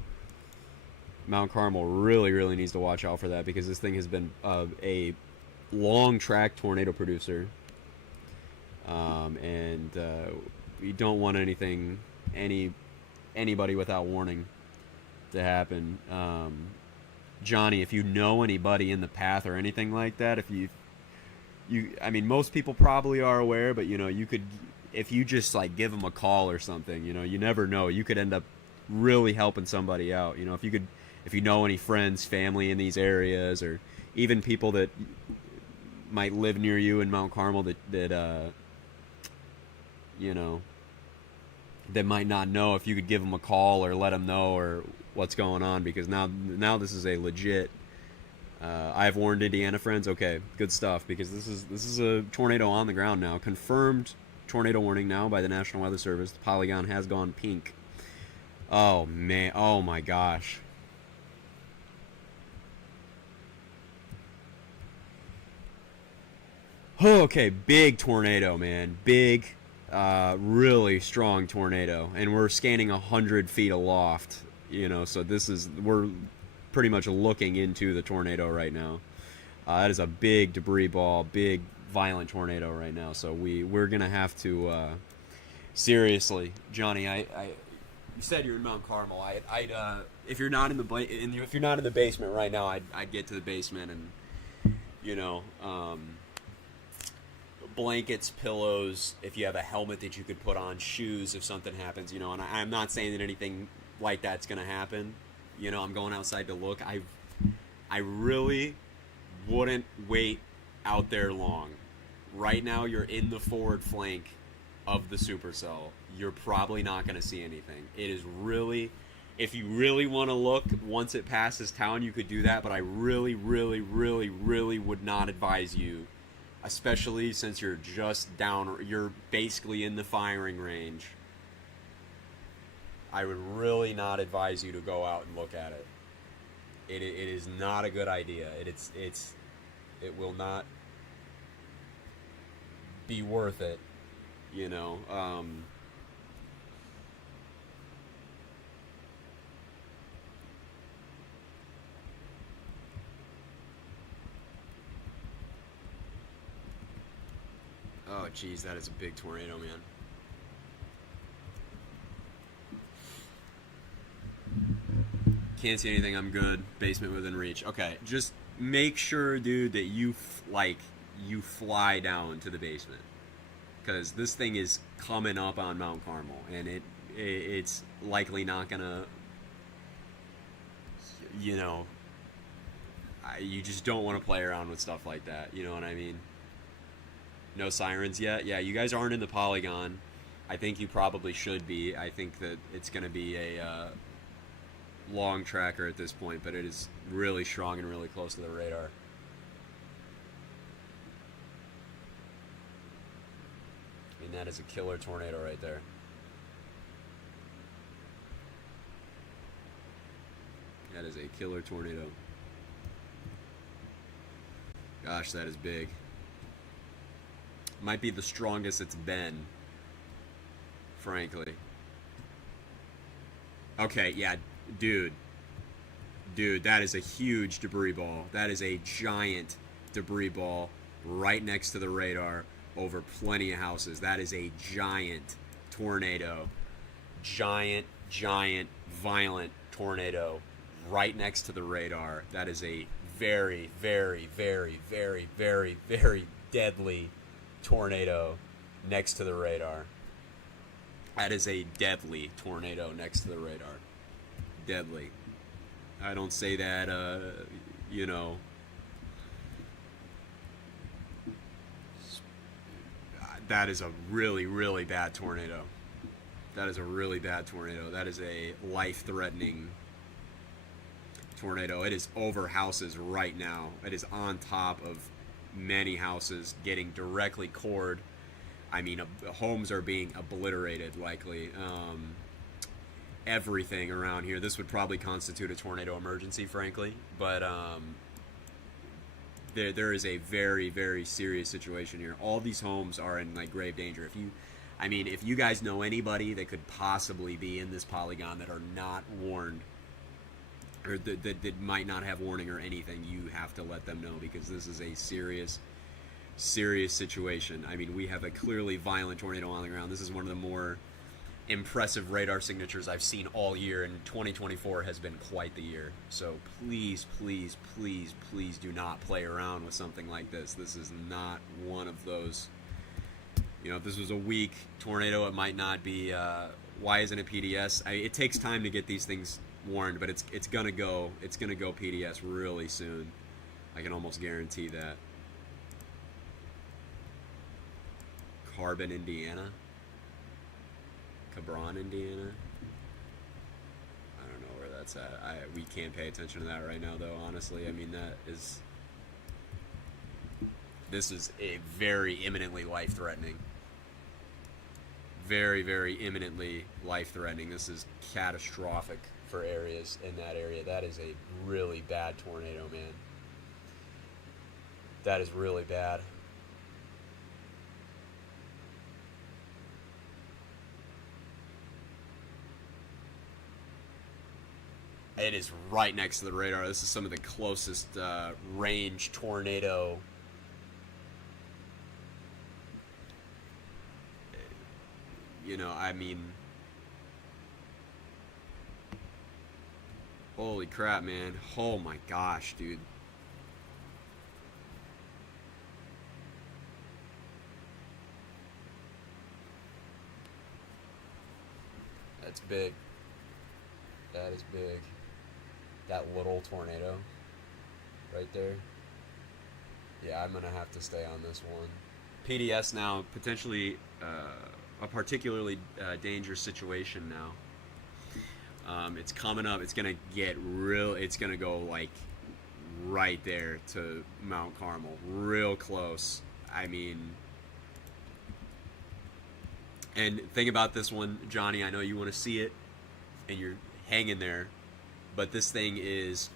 Mount Carmel really, really needs to watch out for that, because this thing has been a long-track tornado producer. And we don't want anybody without warning to happen. Johnny, if you know anybody in the path or anything like that, I mean, most people probably are aware, but you could, if you just like give them a call or something, you never know, you could end up really helping somebody out. If you know any friends, family in these areas, or even people that might live near you in Mount Carmel that that might not know, if you could give them a call or let them know or what's going on, because now this is a legit. I have warned Indiana friends. Okay, good stuff, because this is a tornado on the ground now. Confirmed tornado warning now by the National Weather Service. The polygon has gone pink. Oh man! Oh my gosh! Okay, big tornado, man. Big. Really strong tornado, and we're scanning 100 feet aloft, so we're pretty much looking into the tornado right now. That is a big debris ball, big violent tornado right now, so we're gonna have to seriously, Johnny, you said you're in Mount Carmel. If you're not in the basement right now, I'd get to the basement and You know, blankets, pillows, if you have a helmet that you could put on, shoes if something happens, you know, and I'm not saying that anything like that's going to happen. You know, I'm going outside to look. I really wouldn't wait out there long. Right now, you're in the forward flank of the Supercell. You're probably not going to see anything. It is really, if you really want to look, once it passes town, you could do that, but I really, really, really, really would not advise you, especially since you're just down, you're basically in the firing range. I would really not advise you to go out and look at it. It is not a good idea. It will not be worth it, you know. Oh, geez, that is a big tornado, man. Can't see anything. I'm good. Basement within reach. Okay, just make sure, dude, that you you fly down to the basement, because this thing is coming up on Mount Carmel, and it's likely not gonna, you know, you just don't want to play around with stuff like that. You know what I mean? No sirens yet. Yeah, you guys aren't in the polygon. I think you probably should be. I think that it's gonna be a long tracker at this point, but it is really strong and really close to the radar. I mean, that is a killer tornado right there. That is a killer tornado. Gosh, that is big. Might be the strongest it's been, frankly. Okay, yeah, dude, that is a huge debris ball. That is a giant debris ball right next to the radar over plenty of houses. That is a giant tornado. Giant, violent tornado right next to the radar. That is a very, very, very, very, very, very deadly tornado next to the radar. That is a deadly tornado next to the radar. Deadly. I don't say that, you know, that is a really, really bad tornado. That is a really bad tornado. That is a life-threatening tornado. It is over houses right now. It is on top of many houses, getting directly cored. I mean, homes are being obliterated, likely. Everything around here. This would probably constitute a tornado emergency, frankly. But there is a very, very serious situation here. All these homes are in like grave danger. If you guys know anybody that could possibly be in this polygon that are not warned, or that might not have warning or anything, you have to let them know, because this is a serious situation. I mean, we have a clearly violent tornado on the ground. This is one of the more impressive radar signatures I've seen all year, and 2024 has been quite the year. So please, please, please, please do not play around with something like this. This is not one of those, you know, if this was a weak tornado, it might not be, why isn't it PDS? It takes time to get these things warned, but it's gonna go PDS really soon. I can almost guarantee that. Carbon, Indiana. Cabron, Indiana. I don't know where that's at. We can't pay attention to that right now, though, honestly. I mean, this is a very imminently life-threatening. Very, very imminently life-threatening. This is catastrophic for areas in that area. That is a really bad tornado, man. That is really bad. It is right next to the radar. This is some of the closest range tornado. You know, I mean, holy crap, man. Oh my gosh, dude. That's big. That is big. That little tornado right there. Yeah, I'm gonna have to stay on this one. PDS now, potentially a particularly dangerous situation now. It's coming up. It's gonna get real. It's gonna go like right there to Mount Carmel, real close. I mean, and think about this one, Johnny. I know you want to see it, and you're hanging there, but this thing is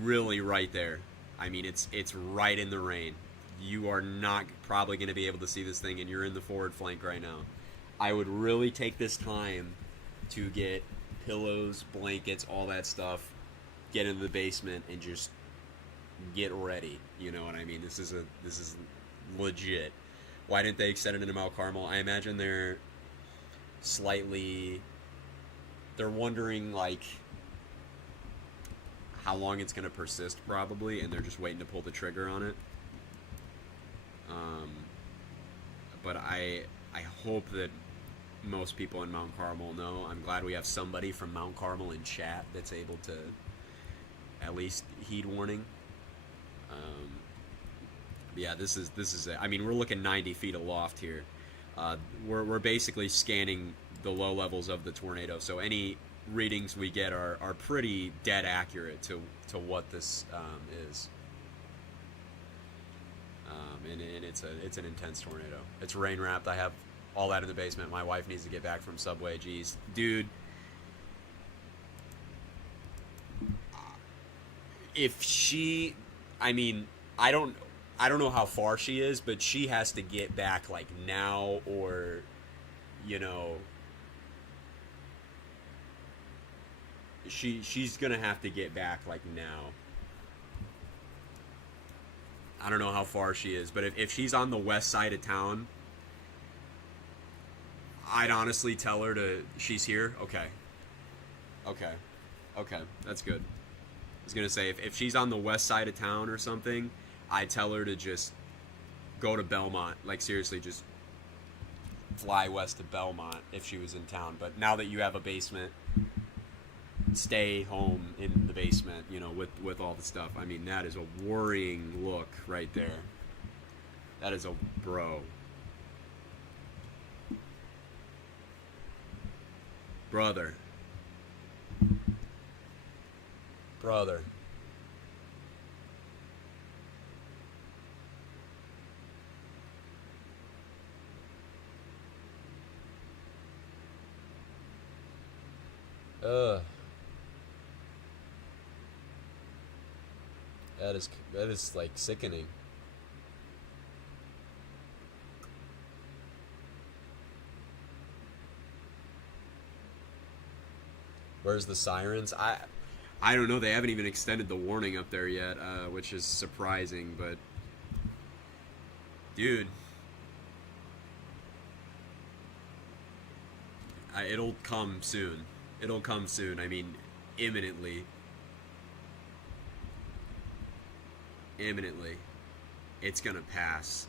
really right there. I mean, it's right in the rain. You are not probably going to be able to see this thing, and you're in the forward flank right now. I would really take this time to get pillows, blankets, all that stuff, get into the basement, and just get ready. You know what I mean? This is legit. Why didn't they extend it into Mount Carmel? I imagine they're wondering like how long it's going to persist, probably, and they're just waiting to pull the trigger on it. But I hope that most people in Mount Carmel know. I'm glad we have somebody from Mount Carmel in chat that's able to at least heed warning. Yeah, this is it. I mean, we're looking 90 feet aloft here. We're basically scanning the low levels of the tornado, so any readings we get are pretty dead accurate to what this is. And it's an intense tornado. It's rain wrapped. I have all that in the basement. My wife needs to get back from Subway. Geez, dude. If she, I mean, I don't know how far she is, but she has to get back like now, or, you know, she's gonna have to get back like now. I don't know how far she is, but if she's on the west side of town, I'd honestly tell her she's here. Okay, that's good. I was gonna say, if she's on the west side of town or something, I'd tell her to just go to Belmont. Like, seriously, just fly west to Belmont if she was in town. But now that you have a basement, stay home in the basement, you know, with all the stuff. I mean, that is a worrying look right there. That is a brother. That is like sickening. Where's the sirens? I don't know. They haven't even extended the warning up there yet, which is surprising. But dude, it'll come soon. It'll come soon. I mean, imminently. Imminently. It's gonna pass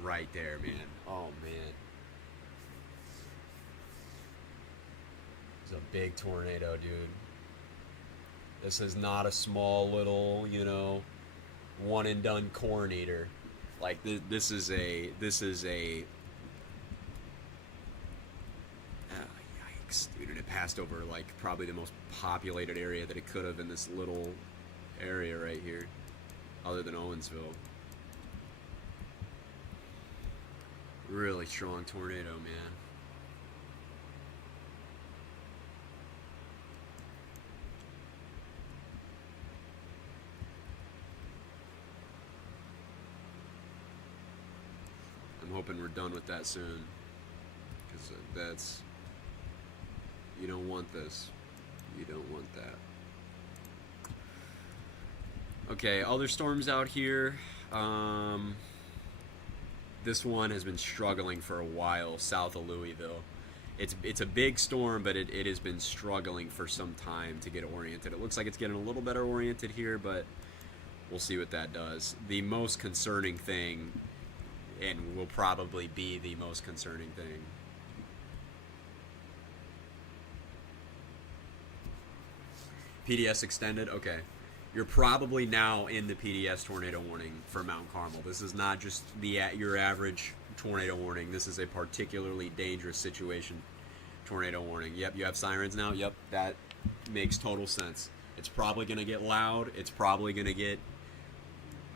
right there, man. Oh, man. It's a big tornado, dude. This is not a small little, you know, one and done corn eater. Like, this is a yikes, dude. And it passed over like probably the most populated area that it could have in this little area right here, other than Owensville. Really strong tornado, man. I'm hoping we're done with that soon, because that's, you don't want this. You don't want that. Okay, other storms out here. This one has been struggling for a while, south of Louisville. It's a big storm, but it has been struggling for some time to get oriented. It looks like it's getting a little better oriented here, but we'll see what that does. The most concerning thing, and will probably be the most concerning thing, PDS extended? Okay. You're probably now in the PDS tornado warning for Mount Carmel. This is not just your average tornado warning. This is a particularly dangerous situation tornado warning. Yep, you have sirens now. Yep, that makes total sense. It's probably going to get loud. It's probably going to get,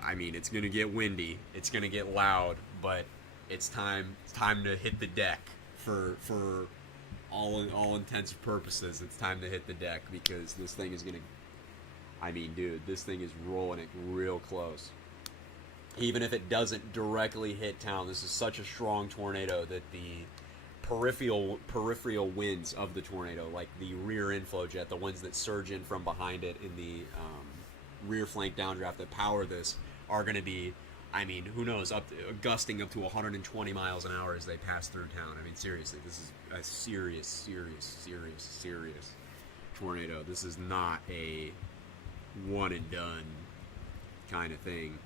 I mean, it's going to get windy. It's going to get loud, but it's time to hit the deck for all intents and purposes. It's time to hit the deck because this thing is going to, I mean, dude, this thing is rolling it real close. Even if it doesn't directly hit town, this is such a strong tornado that the peripheral winds of the tornado, like the rear inflow jet, the winds that surge in from behind it in the rear flank downdraft that power this, are going to be, I mean, who knows, gusting up to 120 miles an hour as they pass through town. I mean, seriously, this is a serious tornado. This is not a one and done kind of thing.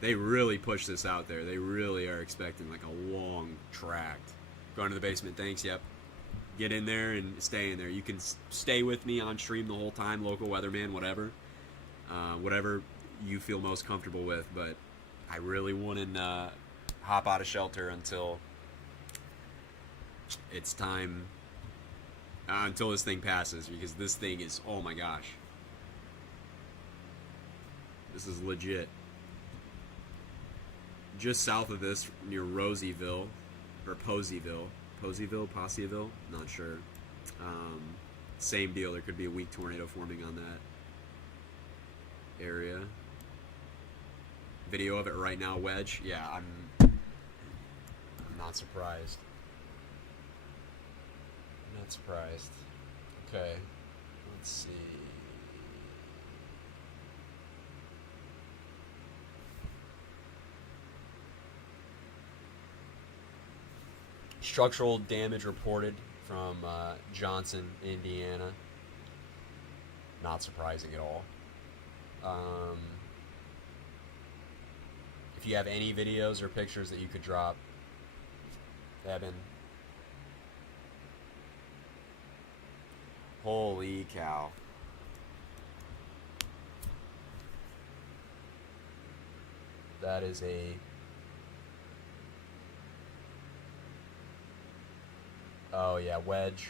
They really push this out there. They really are expecting like a long tract. Going to the basement, thanks, yep. Get in there and stay in there. You can stay with me on stream the whole time, local weatherman, whatever. Whatever you feel most comfortable with, but I really wouldn't hop out of shelter until it's time, until this thing passes, because this thing is, oh my gosh. This is legit. Just south of this, near Rosieville, or Poseyville, not sure. Same deal, there could be a weak tornado forming on that area. Video of it right now, Wedge. Yeah, I'm not surprised. Not surprised. Okay, let's see. Structural damage reported from Johnson, Indiana. Not surprising at all. If you have any videos or pictures that you could drop, Evan. Holy cow. That is a... Oh yeah, Wedge.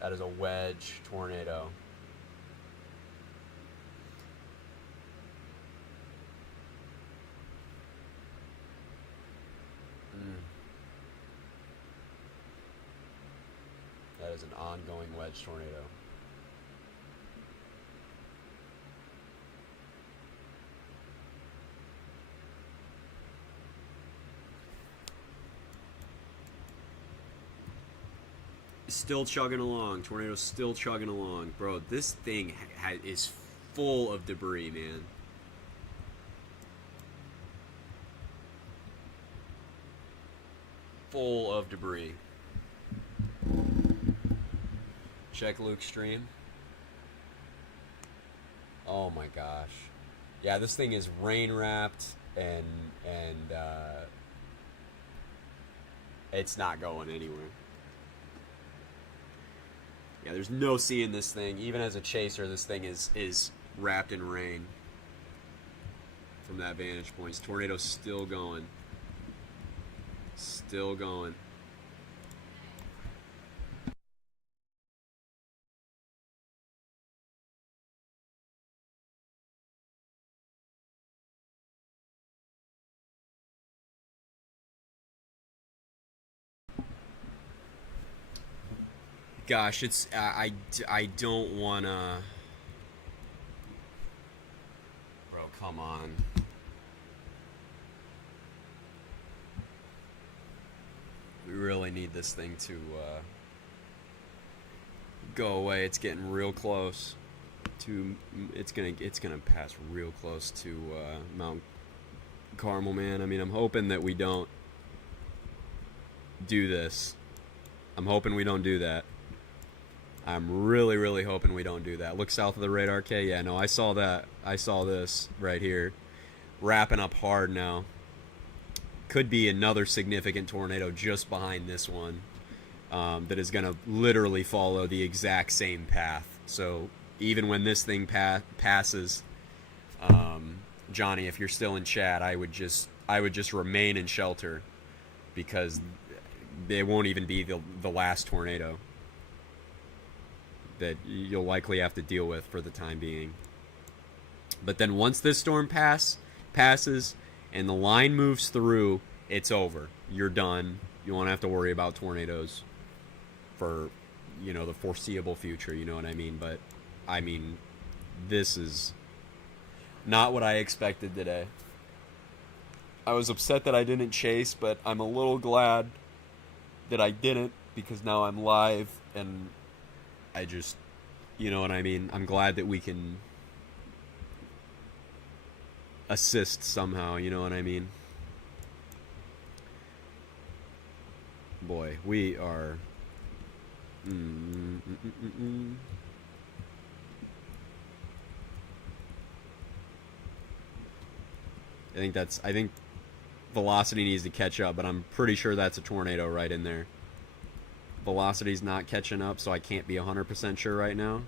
That is a Wedge tornado. That is an ongoing Wedge tornado. Still chugging along. Tornado's still chugging along. Bro, this thing is full of debris, man. Full of debris. Check Luke's stream. Oh my gosh. Yeah, this thing is rain wrapped and it's not going anywhere. Yeah, there's no seeing this thing. Even as a chaser, this thing is wrapped in rain from that vantage point. This tornado's still going. Still going. Gosh, it's I don't wanna. Bro, come on. We really need this thing to go away. It's getting real close to. It's gonna pass real close to Mount Carmel, man. I mean, I'm hoping that we don't do this. I'm hoping we don't do that. I'm really, really hoping we don't do that. Look south of the radar, K. Yeah, no, I saw that. I saw this right here. Wrapping up hard now. Could be another significant tornado just behind this one that is going to literally follow the exact same path. So even when this thing passes, Johnny, if you're still in chat, I would just remain in shelter, because it won't even be the last tornado that you'll likely have to deal with for the time being. But then once this storm passes and the line moves through, it's over. You're done. You won't have to worry about tornadoes for, the foreseeable future, you know what I mean? But, I mean, this is not what I expected today. I was upset that I didn't chase, but I'm a little glad that I didn't, because now I'm live, and I just, you know what I mean? I'm glad that we can assist somehow, you know what I mean? Boy, we are... I think velocity needs to catch up, but I'm pretty sure that's a tornado right in there. Velocity's not catching up, so I can't be 100% sure right now.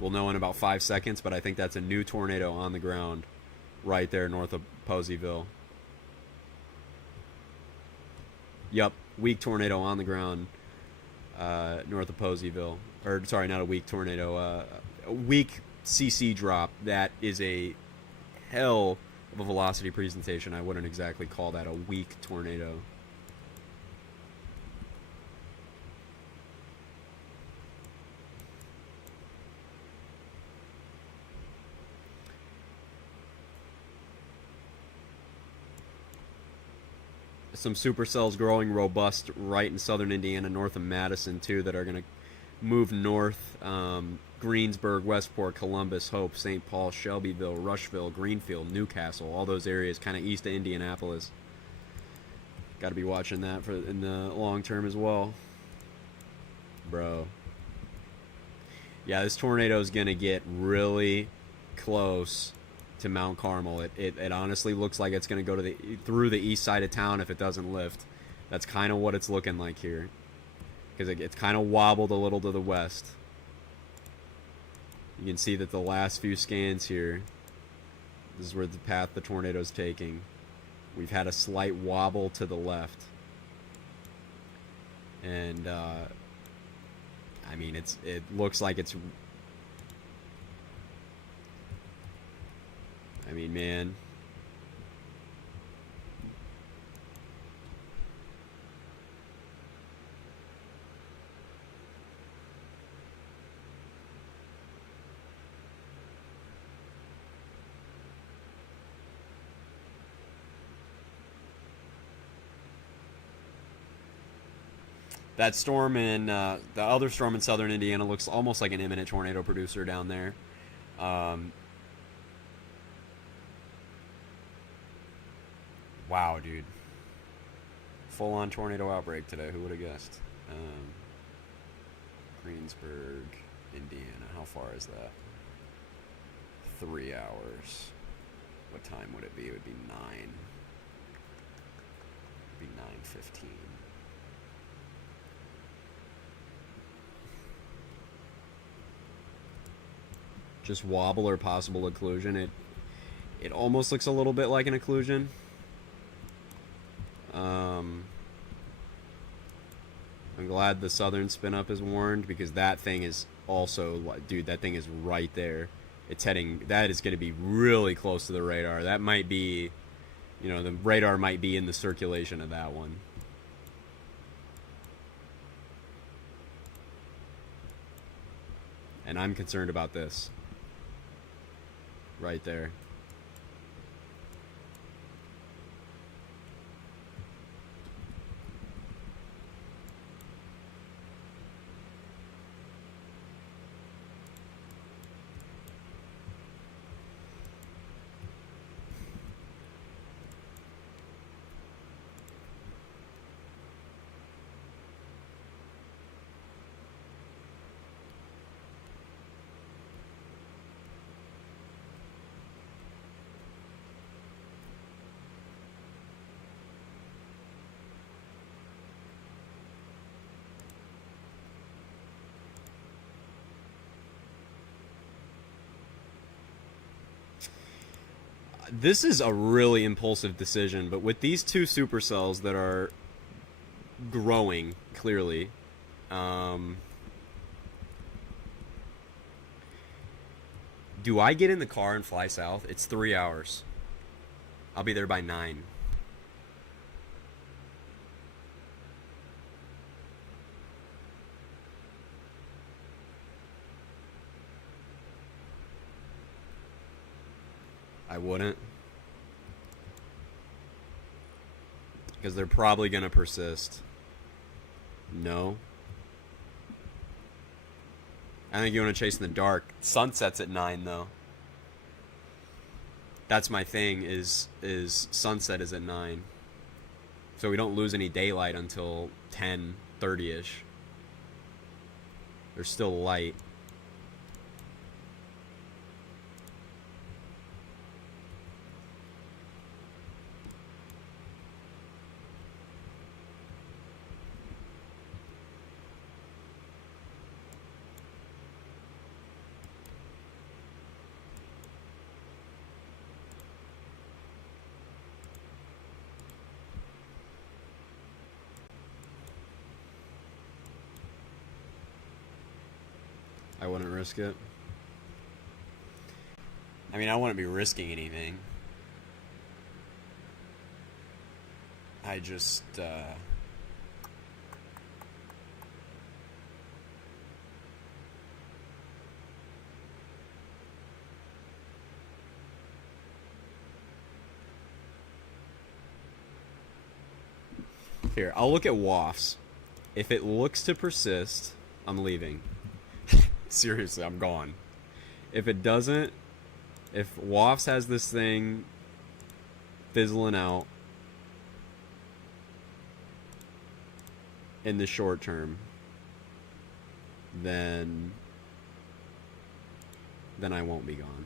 We'll know in about 5 seconds, but I think that's a new tornado on the ground right there north of Poseyville. Yup, weak tornado on the ground north of Poseyville. Or, sorry, not a weak tornado. A weak CC drop. That is a hell of a velocity presentation. I wouldn't exactly call that a weak tornado. Some supercells growing robust right in southern Indiana, north of Madison, too, that are going to move north. Greensburg, Westport, Columbus, Hope, St. Paul, Shelbyville, Rushville, Greenfield, Newcastle, all those areas kind of east of Indianapolis. Got to be watching that for in the long term as well. Bro. Yeah, this tornado is going to get really close to Mount Carmel. It honestly looks like it's going to go through the east side of town if it doesn't lift. That's kind of what it's looking like here, because it's kind of wobbled a little to the west. You can see that the last few scans here, this is where the path the tornado's taking. We've had a slight wobble to the left. And, I mean, it looks like it's... I mean, man... That storm in, the other storm in southern Indiana looks almost like an imminent tornado producer down there. Wow, dude. Full-on tornado outbreak today. Who would have guessed? Greensburg, Indiana. How far is that? 3 hours. What time would it be? It would be 9. It would be 9:15. Just wobble or possible occlusion. It almost looks a little bit like an occlusion. I'm glad the southern spin up is warned, because that thing is also, dude, that thing is right there. It's heading, that is going to be really close to the radar. That might be, the radar might be in the circulation of that one. And I'm concerned about this. Right there. This is a really impulsive decision, but with these two supercells that are growing clearly, do I get in the car and fly south? It's 3 hours. I'll be there by 9. I wouldn't. Because they're probably going to persist. No. I think you want to chase in the dark. Sunset's at 9, though. That's my thing, is sunset is at 9. So we don't lose any daylight until 10:30-ish. There's still light. I wouldn't risk it. I mean, I wouldn't be risking anything. I just, Here, I'll look at wafts. If it looks to persist, I'm leaving. Seriously, I'm gone. If it doesn't, if wafts has this thing fizzling out in the short term, then I won't be gone.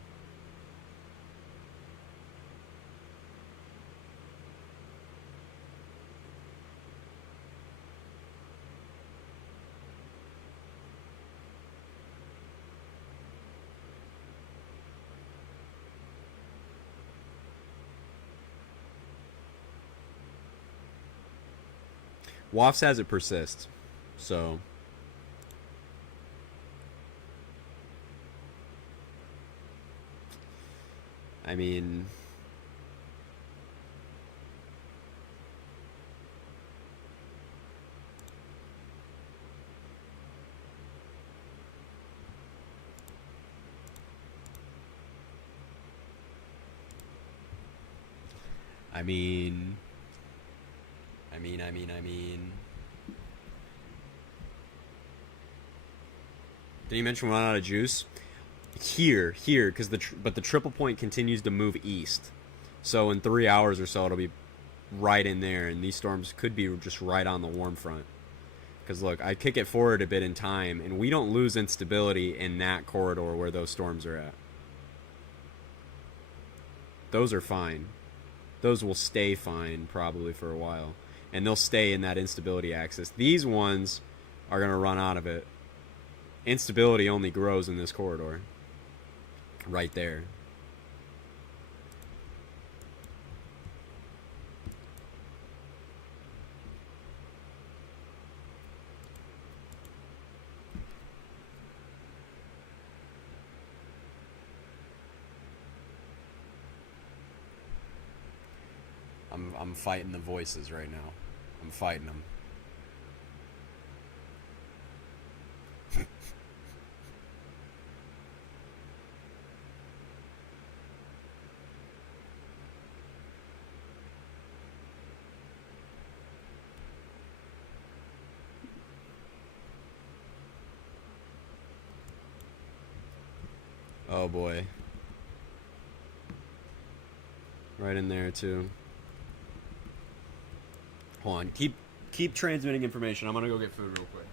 Wafts has it persist, so I mean, I mean. Did you mention we're not out of juice? Here, because but the triple point continues to move east. So in 3 hours or so, it'll be right in there, and these storms could be just right on the warm front. Because look, I kick it forward a bit in time, and we don't lose instability in that corridor where those storms are at. Those are fine. Those will stay fine probably for a while. And they'll stay in that instability axis. These ones are going to run out of it. Instability only grows in this corridor. Right there. I'm fighting the voices right now. I'm fighting them. Oh boy. Right in there too. Hold on. Keep transmitting information. I'm gonna go get food real quick.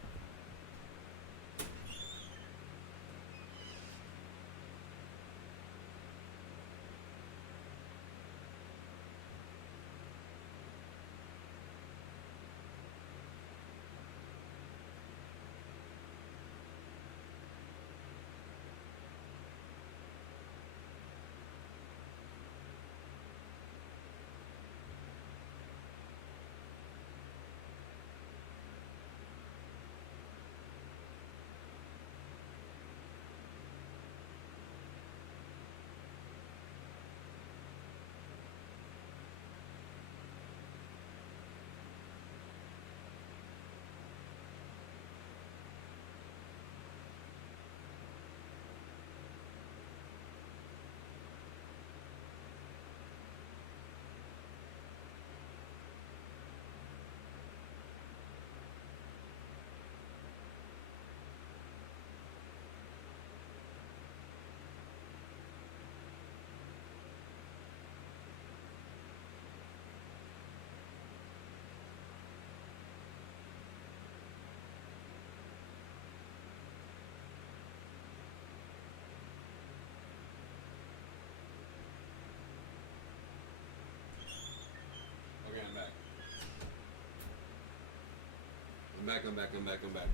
back, I'm back, I'm back, I'm back.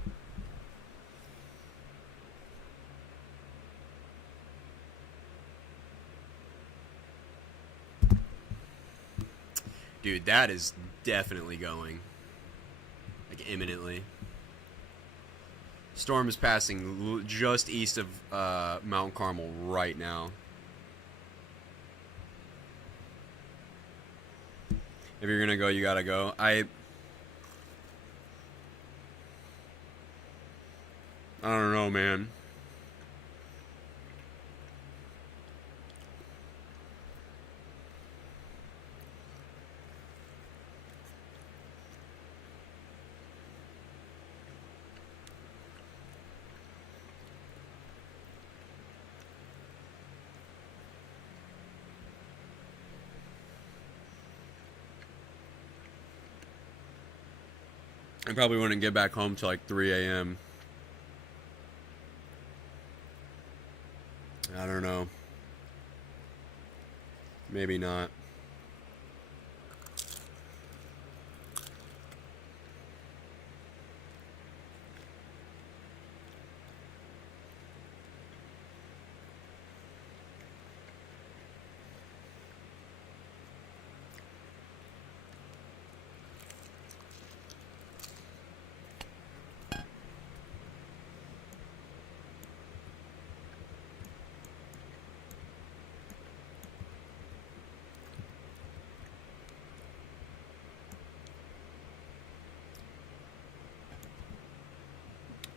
Dude, that is definitely going. Like, imminently. Storm is passing just east of Mount Carmel right now. If you're gonna go, you gotta go. I don't know, man. I probably wouldn't get back home till like 3 a.m. I don't know. Maybe not.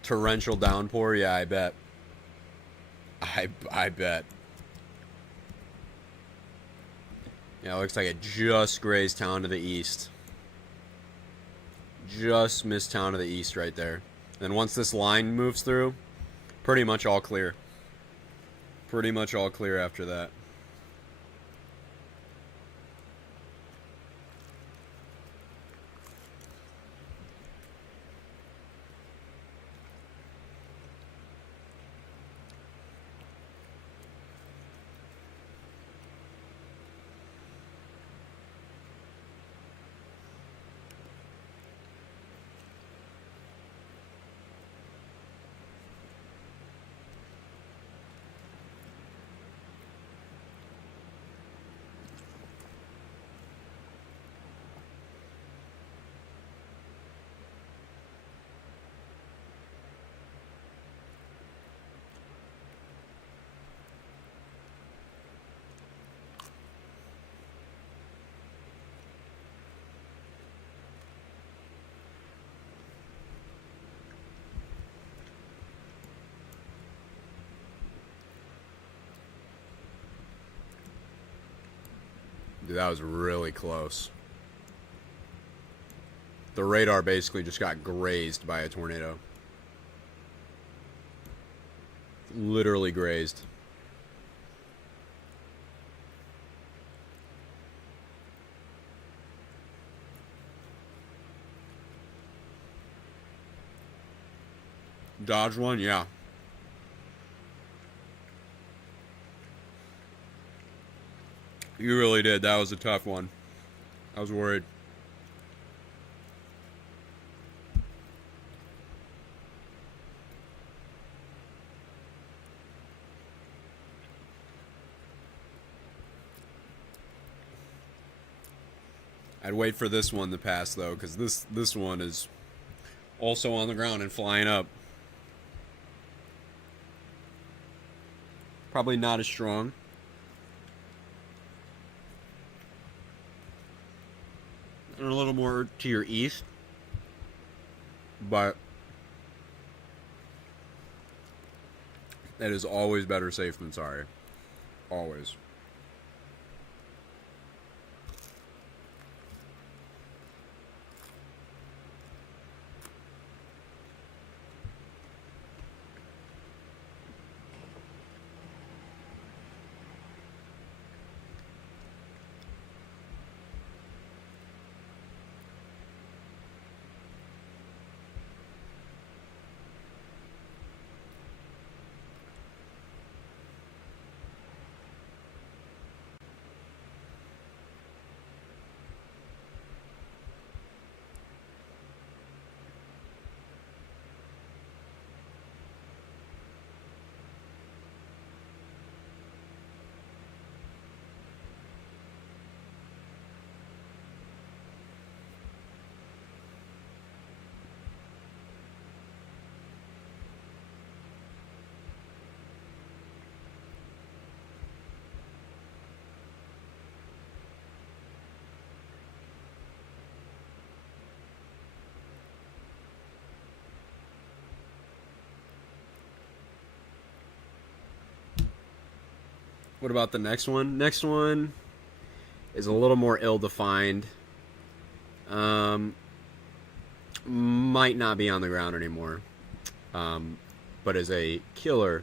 Torrential downpour? Yeah, I bet. I bet. Yeah, it looks like it just grazed town to the east. Just missed town to the east right there. And once this line moves through, pretty much all clear. Pretty much all clear after that. Dude, that was really close. The radar basically just got grazed by a tornado. Literally grazed. Dodge one? Yeah. You really did. That was a tough one. I was worried. I'd wait for this one to pass though, because this one is also on the ground and flying up. Probably not as strong. And a little more to your east. But that is always better safe than sorry. Always. What about the next one? Next one is a little more ill-defined. Might not be on the ground anymore, but is a killer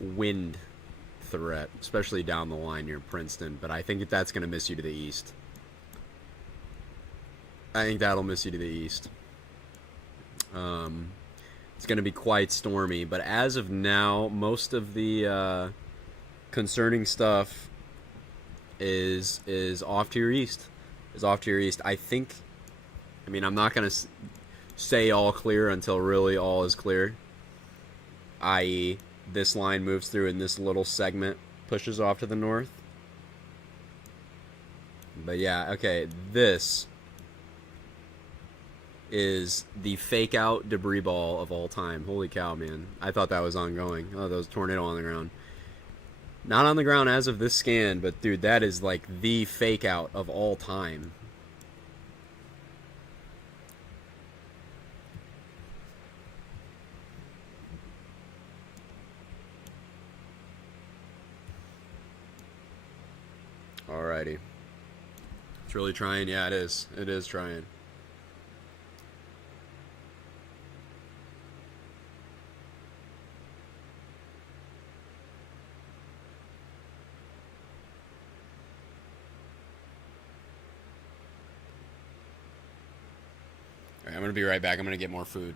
wind threat, especially down the line near Princeton. But I think that's going to miss you to the east. I think that'll miss you to the east. It's going to be quite stormy, but as of now, most of the concerning stuff is off to your east. Is off to your east. I think. I mean, I'm not going to say all clear until really all is clear. I.e., this line moves through and this little segment pushes off to the north. But yeah, okay, this is the fake out debris ball of all time. Holy cow, man. I thought that was ongoing. Oh, that was a tornado on the ground. Not on the ground as of this scan, but dude, that is like the fake out of all time. Alrighty. It's really trying. Yeah, it is. It is trying. Alright, I'm going to be right back. I'm going to get more food.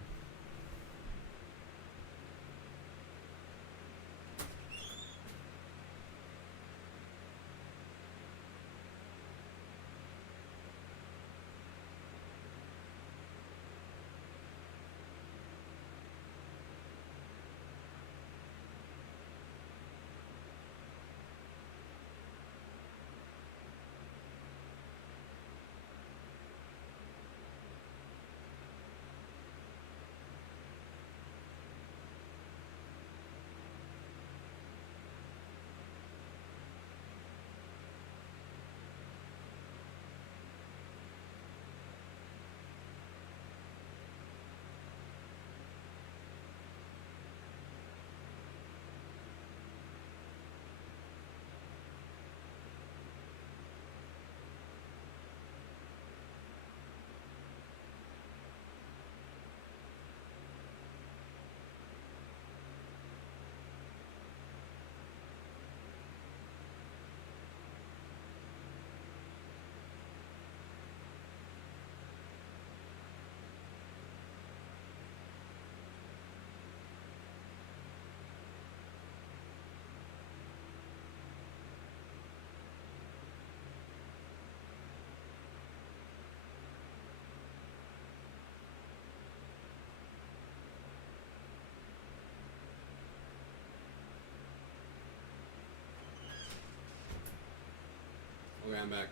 Okay, I'm back.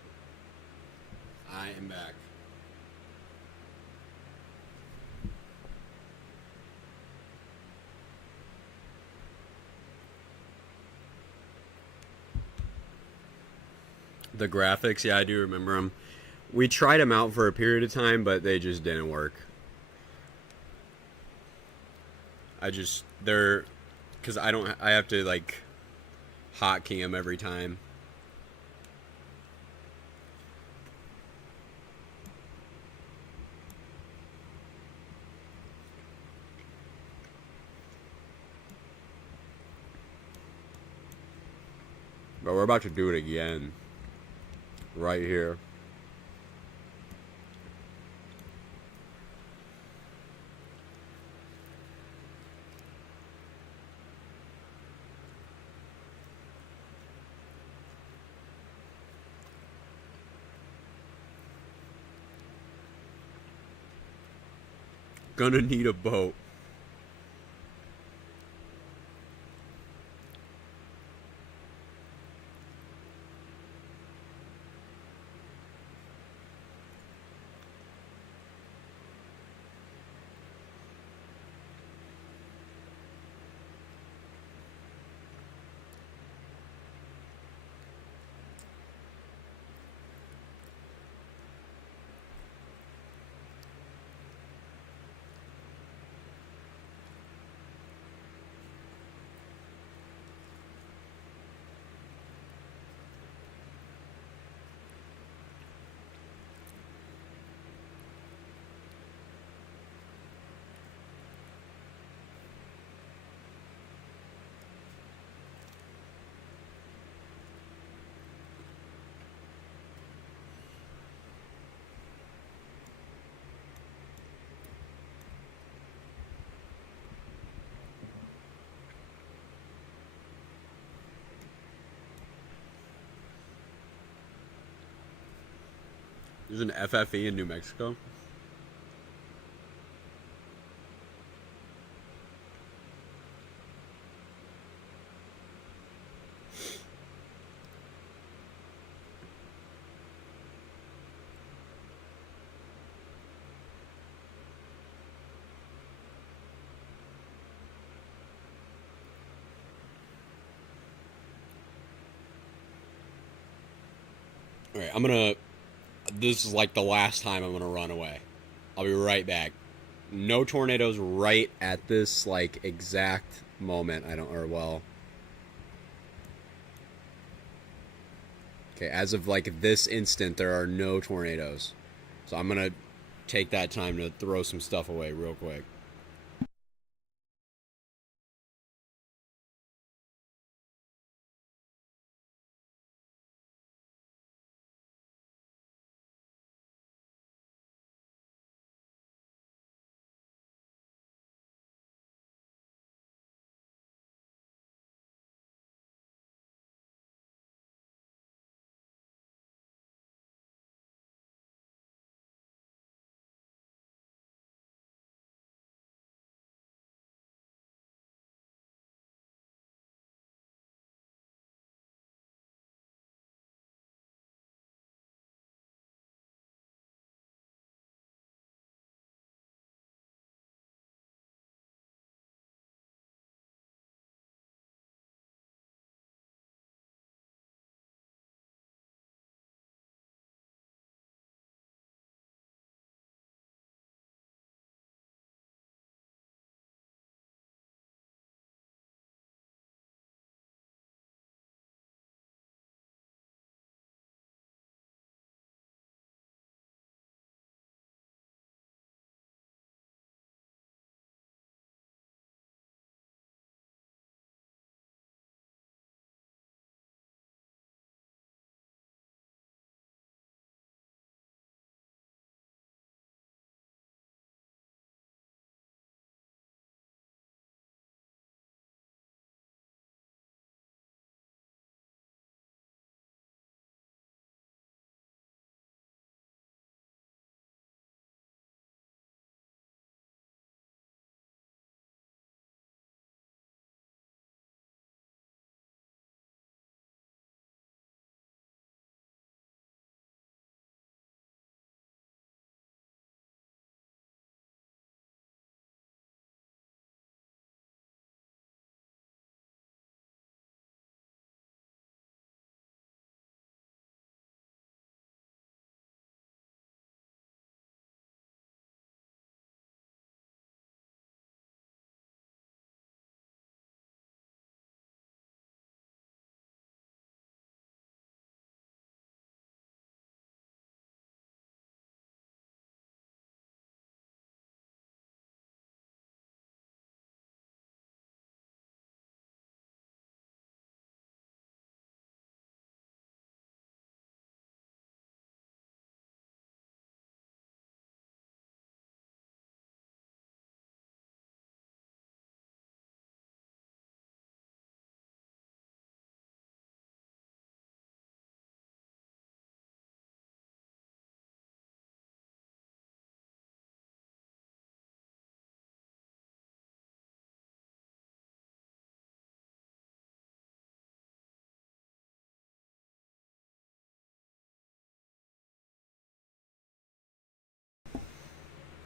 I am back. The graphics, yeah, I do remember them. We tried them out for a period of time, but they just didn't work. They're, because I have to like hotkey them every time. But we're about to do it again. Right here. Gonna need a boat. There's an FFE in New Mexico. Alright, I'm gonna... This is like the last time I'm gonna run away. I'll be right back. No tornadoes right at this, like, exact moment. I don't... Or, well... Okay, as of, like, this instant, there are no tornadoes. So I'm gonna take that time to throw some stuff away real quick.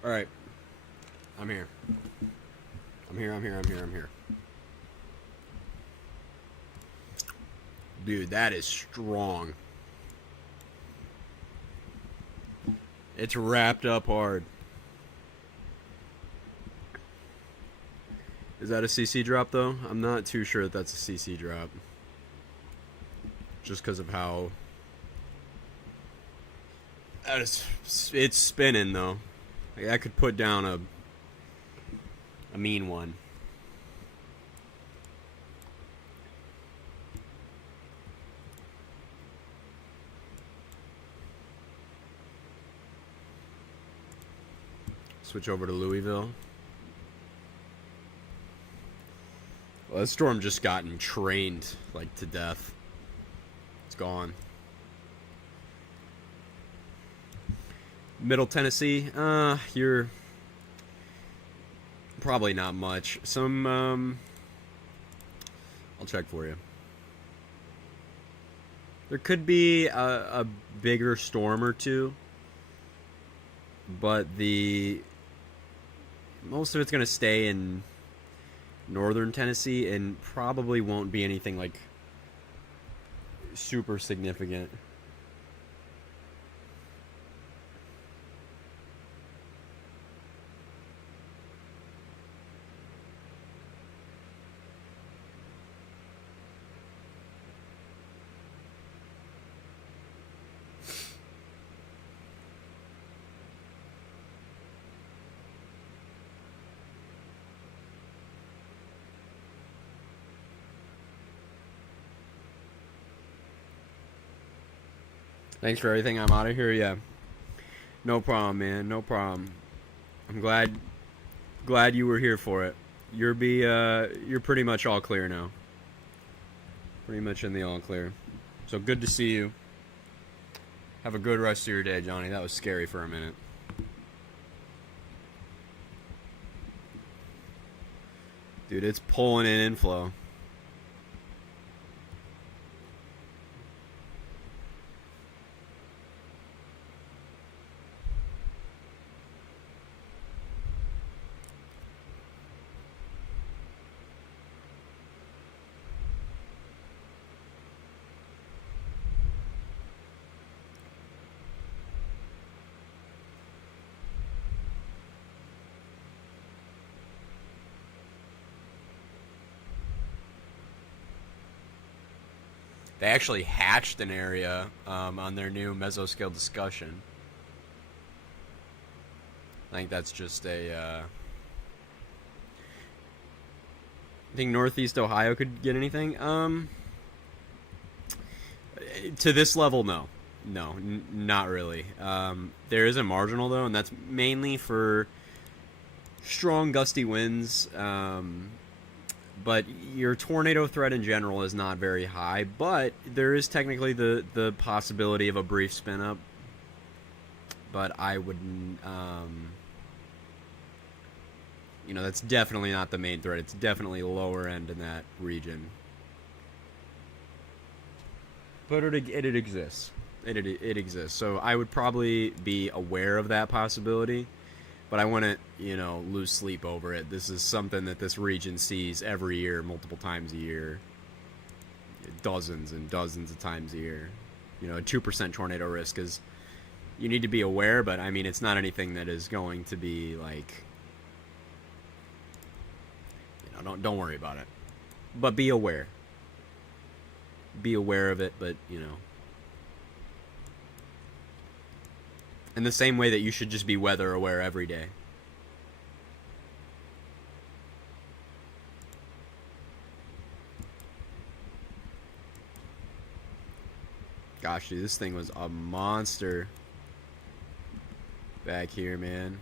Alright. I'm here. I'm here. Dude, that is strong. It's wrapped up hard. Is that a CC drop, though? I'm not too sure that that's a CC drop. Just because of how... It's spinning, though. Like, I could put down a mean one. Switch over to Louisville. Well, that storm just gotten trained, like, to death. It's gone. Middle Tennessee, you're probably not much. Some, I'll check for you. There could be a bigger storm or two, but most of it's going to stay in northern Tennessee and probably won't be anything like super significant. Thanks for everything. I'm out of here. Yeah. No problem, man. No problem. I'm glad you were here for it. You're pretty much all clear now. Pretty much in the all clear. So good to see you. Have a good rest of your day, Johnny. That was scary for a minute. Dude, it's pulling in inflow. They actually hatched an area on their new mesoscale discussion. I think that's just I think Northeast Ohio could get anything. To this level, no. No, not really. There is a marginal, though, and that's mainly for strong gusty winds. But your tornado threat in general is not very high, but there is technically the possibility of a brief spin up. But I wouldn't, that's definitely not the main threat. It's definitely lower end in that region. But it exists. It exists. So I would probably be aware of that possibility. But I wouldn't, lose sleep over it. This is something that this region sees every year, multiple times a year. Dozens and dozens of times a year. A 2% tornado risk is... You need to be aware, but, I mean, it's not anything that is going to be, like... don't worry about it. But be aware. Be aware of it, but, in the same way that you should just be weather aware every day. Gosh, dude, this thing was a monster back here, man.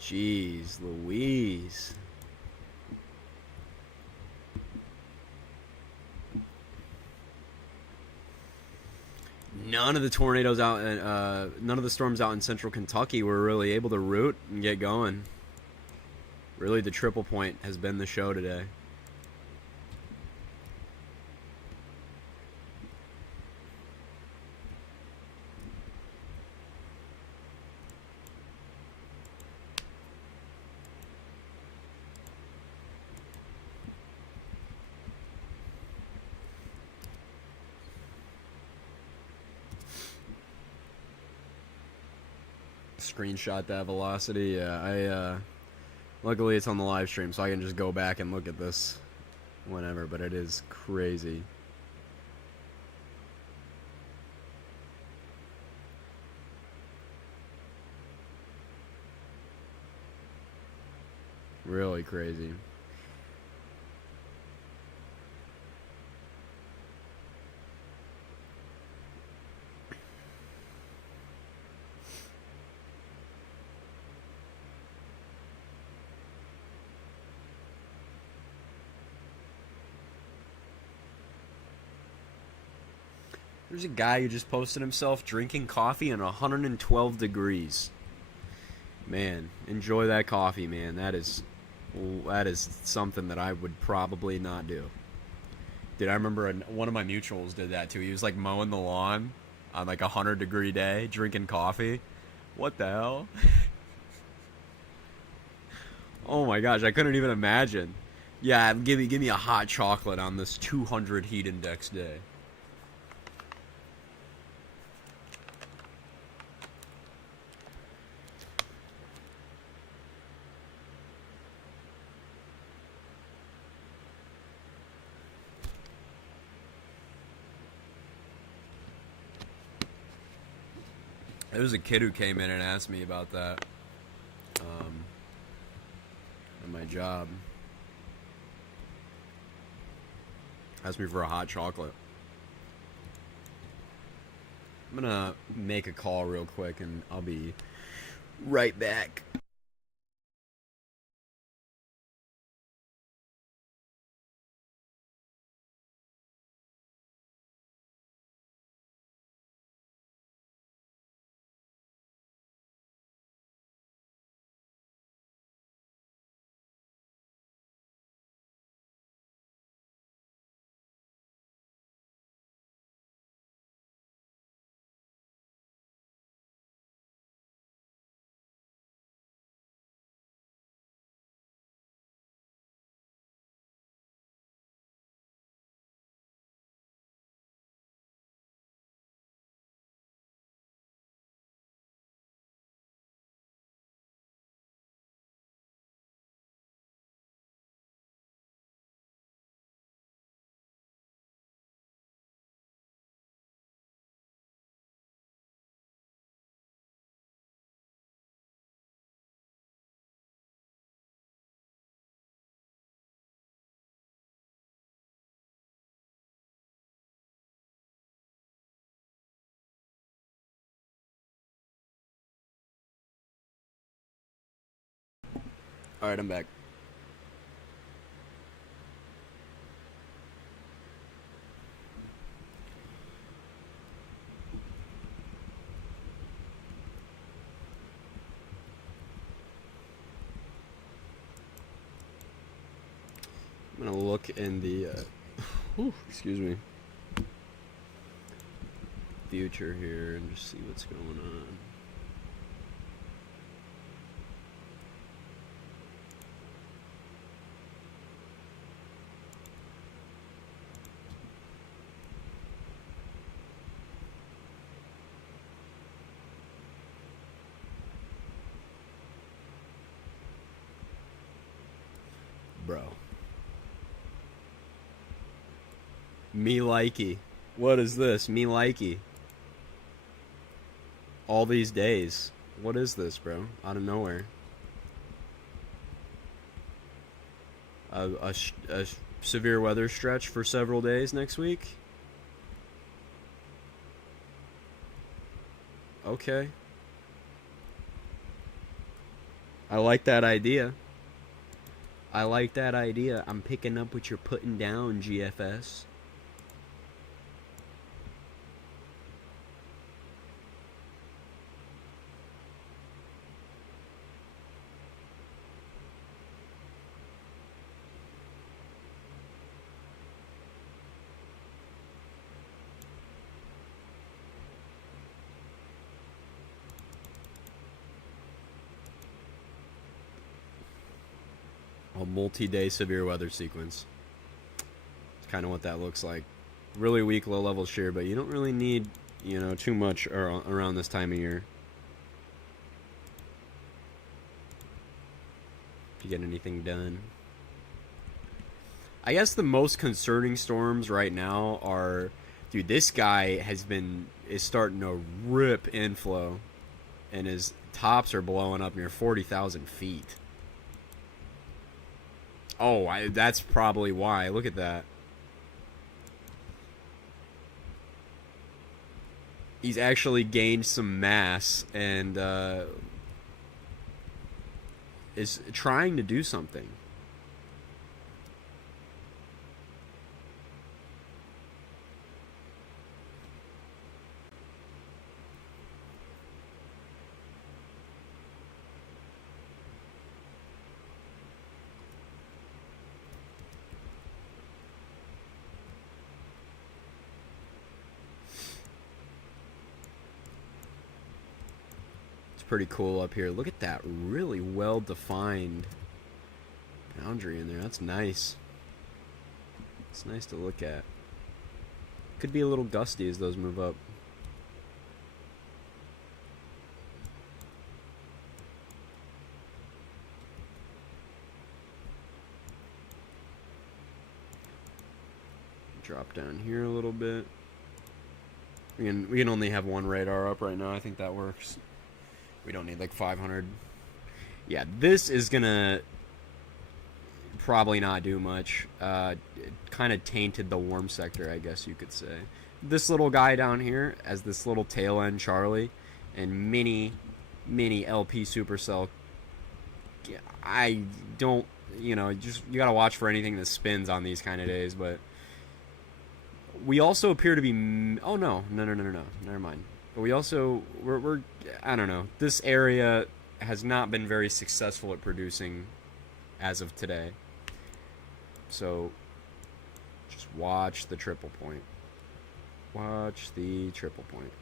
Jeez Louise. None of the tornadoes out, none of the storms out in central Kentucky were really able to root and get going. Really, the triple point has been the show today. Screenshot that velocity. Yeah, luckily it's on the live stream, so I can just go back and look at this whenever, but it is crazy. Really crazy. There's a guy who just posted himself drinking coffee in 112 degrees. Man, enjoy that coffee, man. That is something that I would probably not do. Dude, I remember one of my mutuals did that too. He was like mowing the lawn on like a 100-degree day, drinking coffee. What the hell? Oh my gosh, I couldn't even imagine. Yeah, give me a hot chocolate on this 200 heat index day. There was a kid who came in and asked me about that at my job. Asked me for a hot chocolate. I'm gonna make a call real quick and I'll be right back. Alright, I'm back. I'm gonna look in the excuse me, future here and just see what's going on. Bro. Me likey. What is this? Me likey. All these days. What is this, bro? Out of nowhere. A severe weather stretch for several days next week? Okay. I like that idea. I like that idea. I'm picking up what you're putting down, GFS. A multi-day severe weather sequence. It's kind of what that looks like. Really weak low-level shear, but you don't really need, you know, too much around this time of year to get anything done. I guess the most concerning storms right now are, dude, this guy is starting to rip inflow, and his tops are blowing up near 40,000 feet. Oh, that's probably why. Look at that. He's actually gained some mass and is trying to do something. pretty cool up here. Look at that really well defined boundary in there. That's nice. It's nice to look at. Could be a little gusty as those move up. Drop down here a little bit. We can only have one radar up right now. I think that works. We don't need like 500. Yeah, this is gonna probably not do much. Kind of tainted the warm sector, I guess you could say. This little guy down here as this little tail end Charlie and mini LP Supercell. I don't, you gotta watch for anything that spins on these kind of days, but we also appear to be, oh no, never mind. But we also, we're I don't know, this area has not been very successful at producing as of today. So just watch the triple point. Watch the triple point.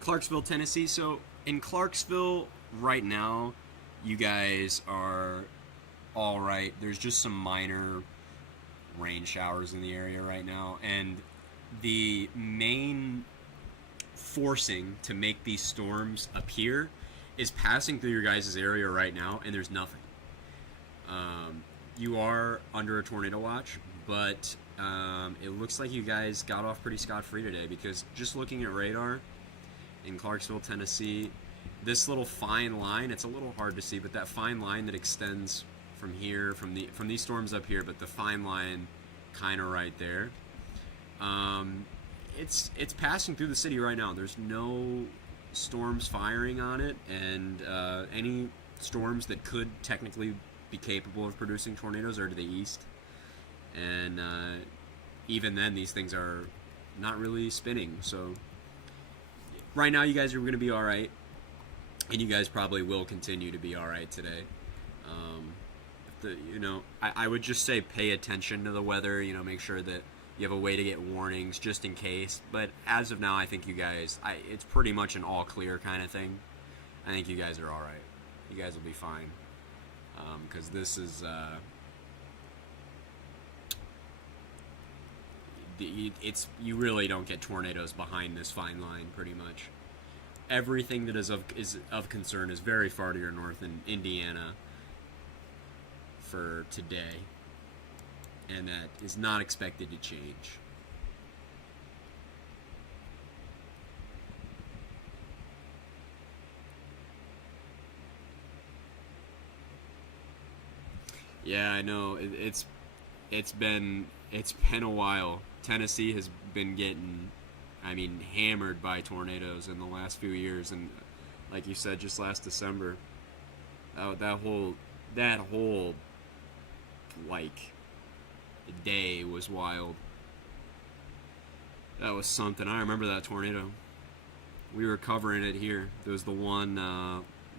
Clarksville, Tennessee. So in Clarksville right now, you guys are all right. There's just some minor rain showers in the area right now, and the main forcing to make these storms appear is passing through your guys' area right now, and there's nothing. You are under a tornado watch, but it looks like you guys got off pretty scot-free today, because just looking at radar in Clarksville, Tennessee, this little fine line, it's a little hard to see, but that fine line that extends from here, from these storms up here, but the fine line kind of right there, it's passing through the city right now. There's no storms firing on it, and any storms that could technically be capable of producing tornadoes are to the east, and even then these things are not really spinning. So right now you guys are going to be all right, and you guys probably will continue to be all right today. I would just say pay attention to the weather, make sure that you have a way to get warnings just in case. But as of now, I think you guys, it's pretty much an all clear kind of thing. I think you guys are all right. You guys will be fine. Because this is, you really don't get tornadoes behind this fine line, pretty much. Everything that is of concern is very far to your north in Indiana for today, and that is not expected to change. Yeah, I know. It's been a while. Tennessee has been getting, hammered by tornadoes in the last few years, and like you said, just last December, that whole day was wild. That was something. I remember that tornado. We were covering it here. There was the one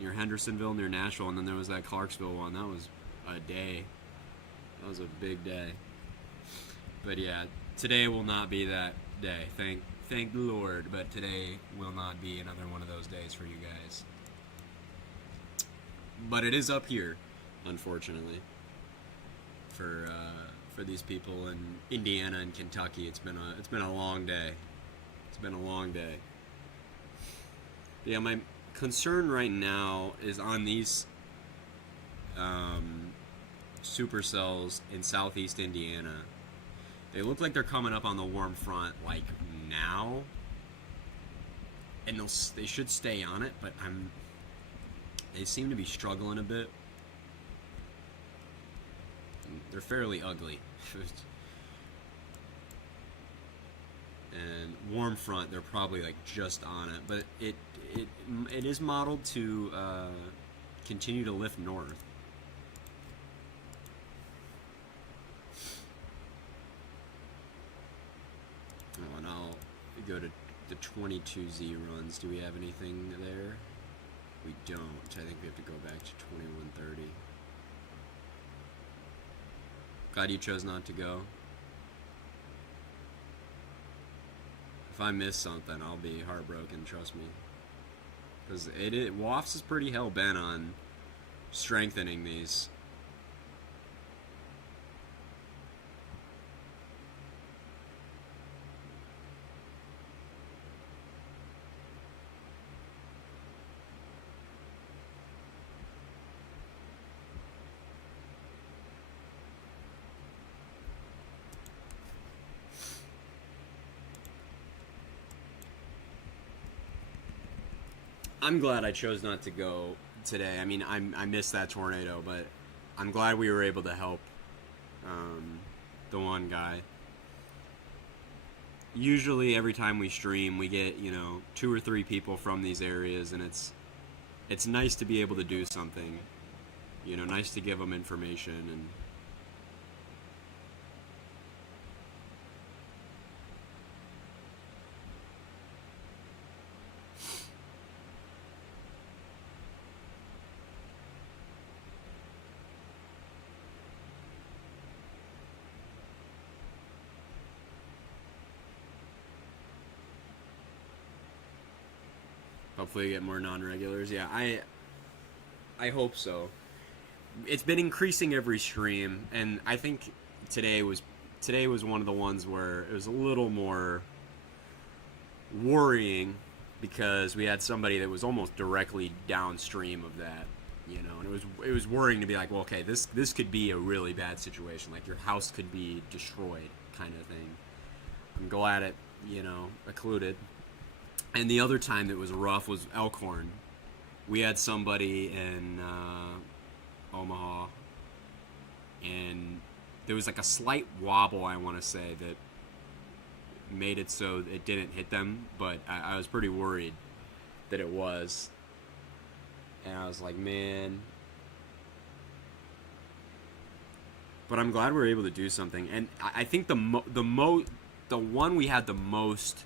near Hendersonville, near Nashville, and then there was that Clarksville one. That was a day. That was a big day. But yeah, today will not be that day. Thank the Lord, but today will not be another one of those days for you guys. But it is up here, unfortunately, for these people in Indiana and Kentucky. It's been a long day. It's been a long day. Yeah, my concern right now is on these supercells in southeast Indiana. They look like they're coming up on the warm front like now, and they should stay on it, but they seem to be struggling a bit. They're fairly ugly. And warm front, they're probably like just on it, but it is modeled to continue to lift north. Oh, and I'll go to the 22Z runs. Do we have anything there? We don't. I think we have to go back to 2130. Glad you chose not to go. If I miss something, I'll be heartbroken, trust me. Because WAFs is pretty hell-bent on strengthening these. I'm glad I chose not to go today. I mean, I missed that tornado, but I'm glad we were able to help the one guy. Usually every time we stream, we get, 2 or 3 people from these areas, and it's nice to be able to do something. Nice to give them information and hopefully get more non-regulars. Yeah, I hope so. It's been increasing every stream, and I think today was one of the ones where it was a little more worrying because we had somebody that was almost directly downstream of that, and it was worrying to be like, well, okay, this could be a really bad situation, like your house could be destroyed, kind of thing. I'm glad it, occluded. And the other time that was rough was Elkhorn. We had somebody in Omaha, and there was like a slight wobble, I want to say, that made it so it didn't hit them, but I was pretty worried that it was. And I was like, man. But I'm glad we were able to do something. And I think the one we had the most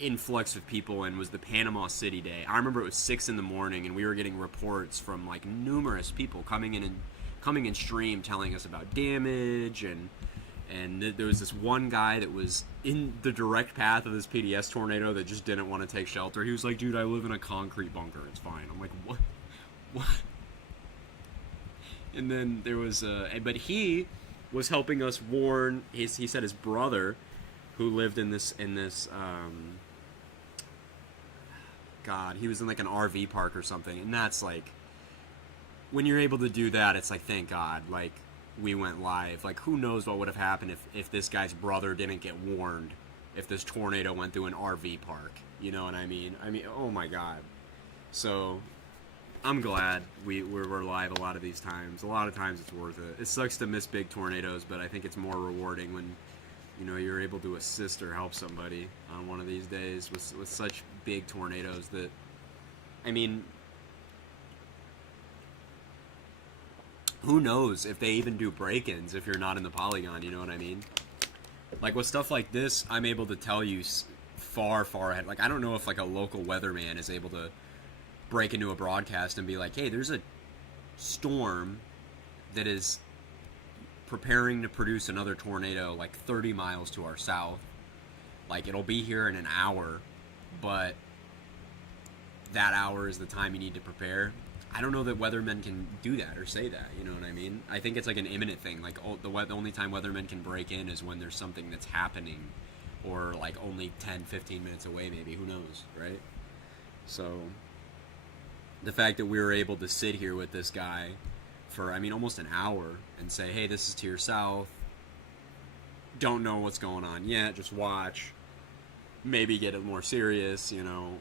influx of people in was the Panama City Day. I remember it was 6 in the morning, and we were getting reports from like numerous people coming in stream telling us about damage, and there was this one guy that was in the direct path of this PDS tornado that just didn't want to take shelter. He was like, dude, I live in a concrete bunker, it's fine. I'm like, what? And then there was but he was helping us warn he said his brother, who lived in this God, he was in like an RV park or something, and that's like, when you're able to do that, it's like, thank God, like, we went live. Like, who knows what would have happened if this guy's brother didn't get warned, if this tornado went through an RV park, you know what I mean? Oh my God. So, I'm glad we're live a lot of these times. A lot of times it's worth it. It sucks to miss big tornadoes, but I think it's more rewarding when you're able to assist or help somebody on one of these days with such big tornadoes that, who knows if they even do break-ins if you're not in the polygon, you know what I mean? Like, with stuff like this, I'm able to tell you far, far ahead. Like, I don't know if, like, a local weatherman is able to break into a broadcast and be like, hey, there's a storm that is preparing to produce another tornado like 30 miles to our south. Like, it'll be here in an hour, but that hour is the time you need to prepare. I don't know that weathermen can do that or say that, you know what I mean? I think it's like an imminent thing. Like, the only time weathermen can break in is when there's something that's happening, or like only 10, 15 minutes away, maybe. Who knows, right? So, the fact that we were able to sit here with this guy for, I mean, almost an hour and say, hey, this is to your south. Don't know what's going on yet. Just watch. Maybe get it more serious, you know.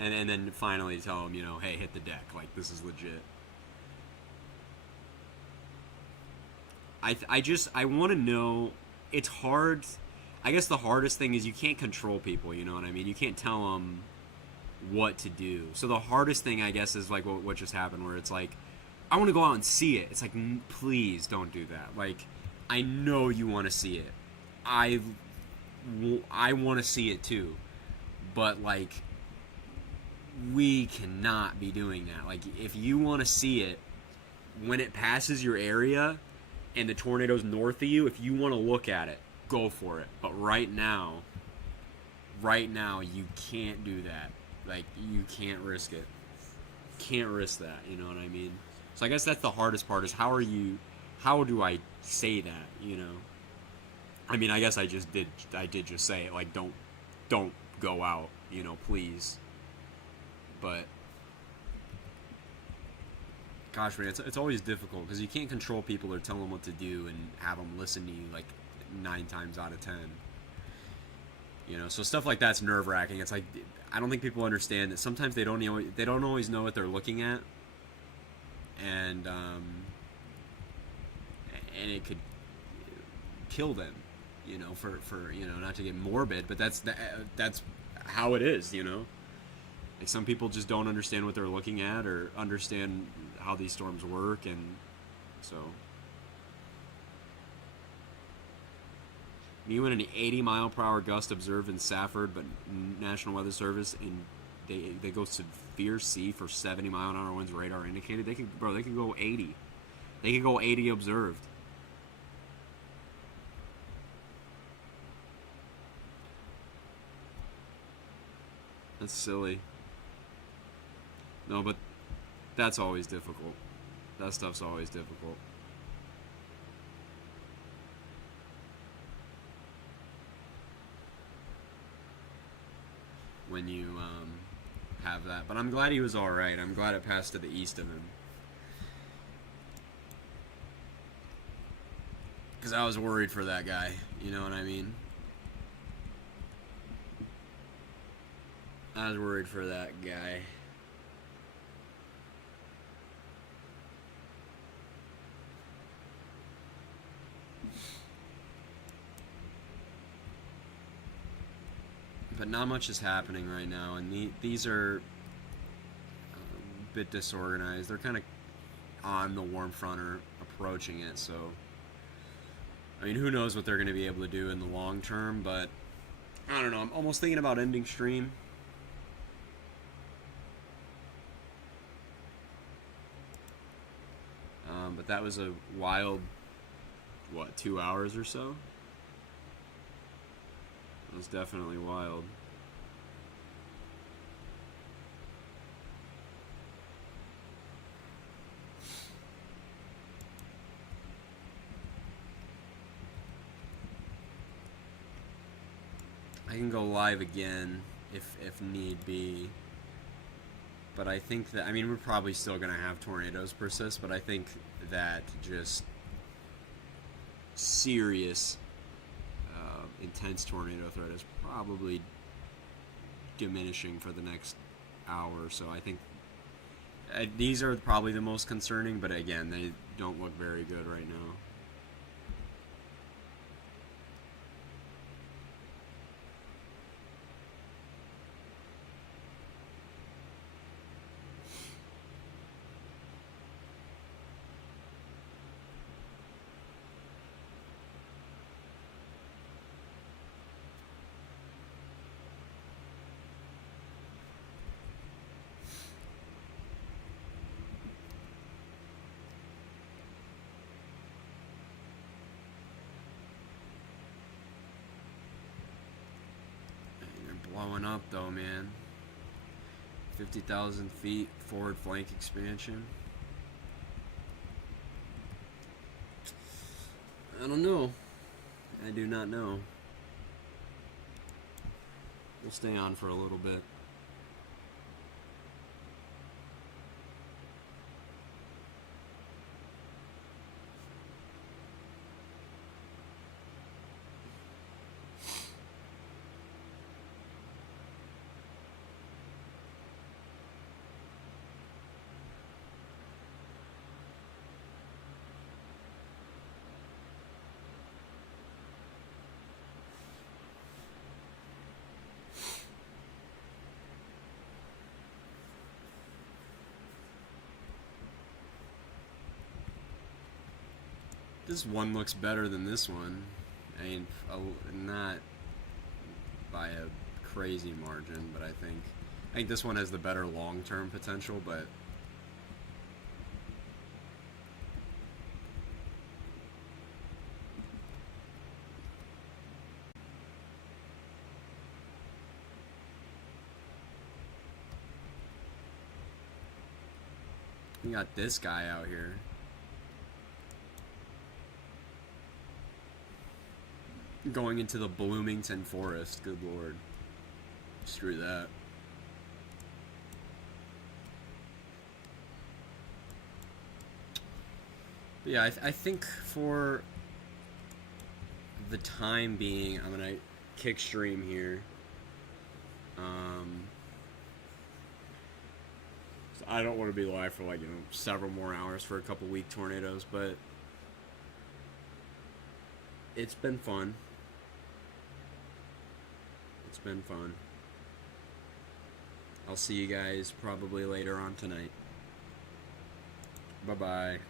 And then finally tell him, you know, hey, hit the deck. Like, this is legit. I want to know. It's hard. I guess the hardest thing is you can't control people, you know what I mean? You can't tell them what to do. So the hardest thing, I guess, is like what just happened, where it's like, I want to go out and see it. It's like, please don't do that. Like, I know you want to see it. I want to see it too. But, like, we cannot be doing that. Like, if you want to see it, when it passes your area and the tornado's north of you, if you want to look at it, go for it. But right now, you can't do that. Like, you can't risk it. Can't risk that, you know what I mean? So I guess that's the hardest part, is how do I say that, you know? I mean, I guess I did just say it, like, don't go out, you know, please. But gosh, man, it's always difficult because you can't control people or tell them what to do and have them listen to you like 9 times out of 10. You know, so stuff like that's nerve-wracking. It's like, I don't think people understand that sometimes they don't always know what they're looking at, and it could kill them. You know, for you know, not to get morbid, but that's how it is. You know. Like, some people just don't understand what they're looking at or understand how these storms work, and so. You and an 80-mile-per-hour gust observed in Safford, but National Weather Service they go severe C for 70-mile-an-hour winds radar indicated. They could go 80. They could go 80 observed. That's silly. No, but that's always difficult. That stuff's always difficult. When you have that. But I'm glad he was alright. I'm glad it passed to the east of him. Because I was worried for that guy. You know what I mean? I was worried for that guy. But not much is happening right now, and these are a bit disorganized. They're kind of on the warm front or approaching it, so I mean, who knows what they're going to be able to do in the long term, but I don't know. I'm almost thinking about ending stream. But that was a wild, 2 hours or so? It was definitely wild. I can go live again if need be. But I think that, I mean, we're probably still going to have tornadoes persist, but I think that just serious, intense tornado threat is probably diminishing for the next hour. So I think these are probably the most concerning, but again, they don't look very good right now. blowing up though, man. 50,000 feet forward flank expansion. I don't know. I do not know. We'll stay on for a little bit. This one looks better than this one. I mean, not by a crazy margin, but I think this one has the better long-term potential, but we got this guy out here. Going into the Bloomington Forest, good lord. Screw that. But yeah, I think for the time being, I'm gonna kick stream here. So I don't want to be live for like, you know, several more hours for a couple weak tornadoes, but it's been fun. It's been fun. I'll see you guys probably later on tonight. Bye-bye.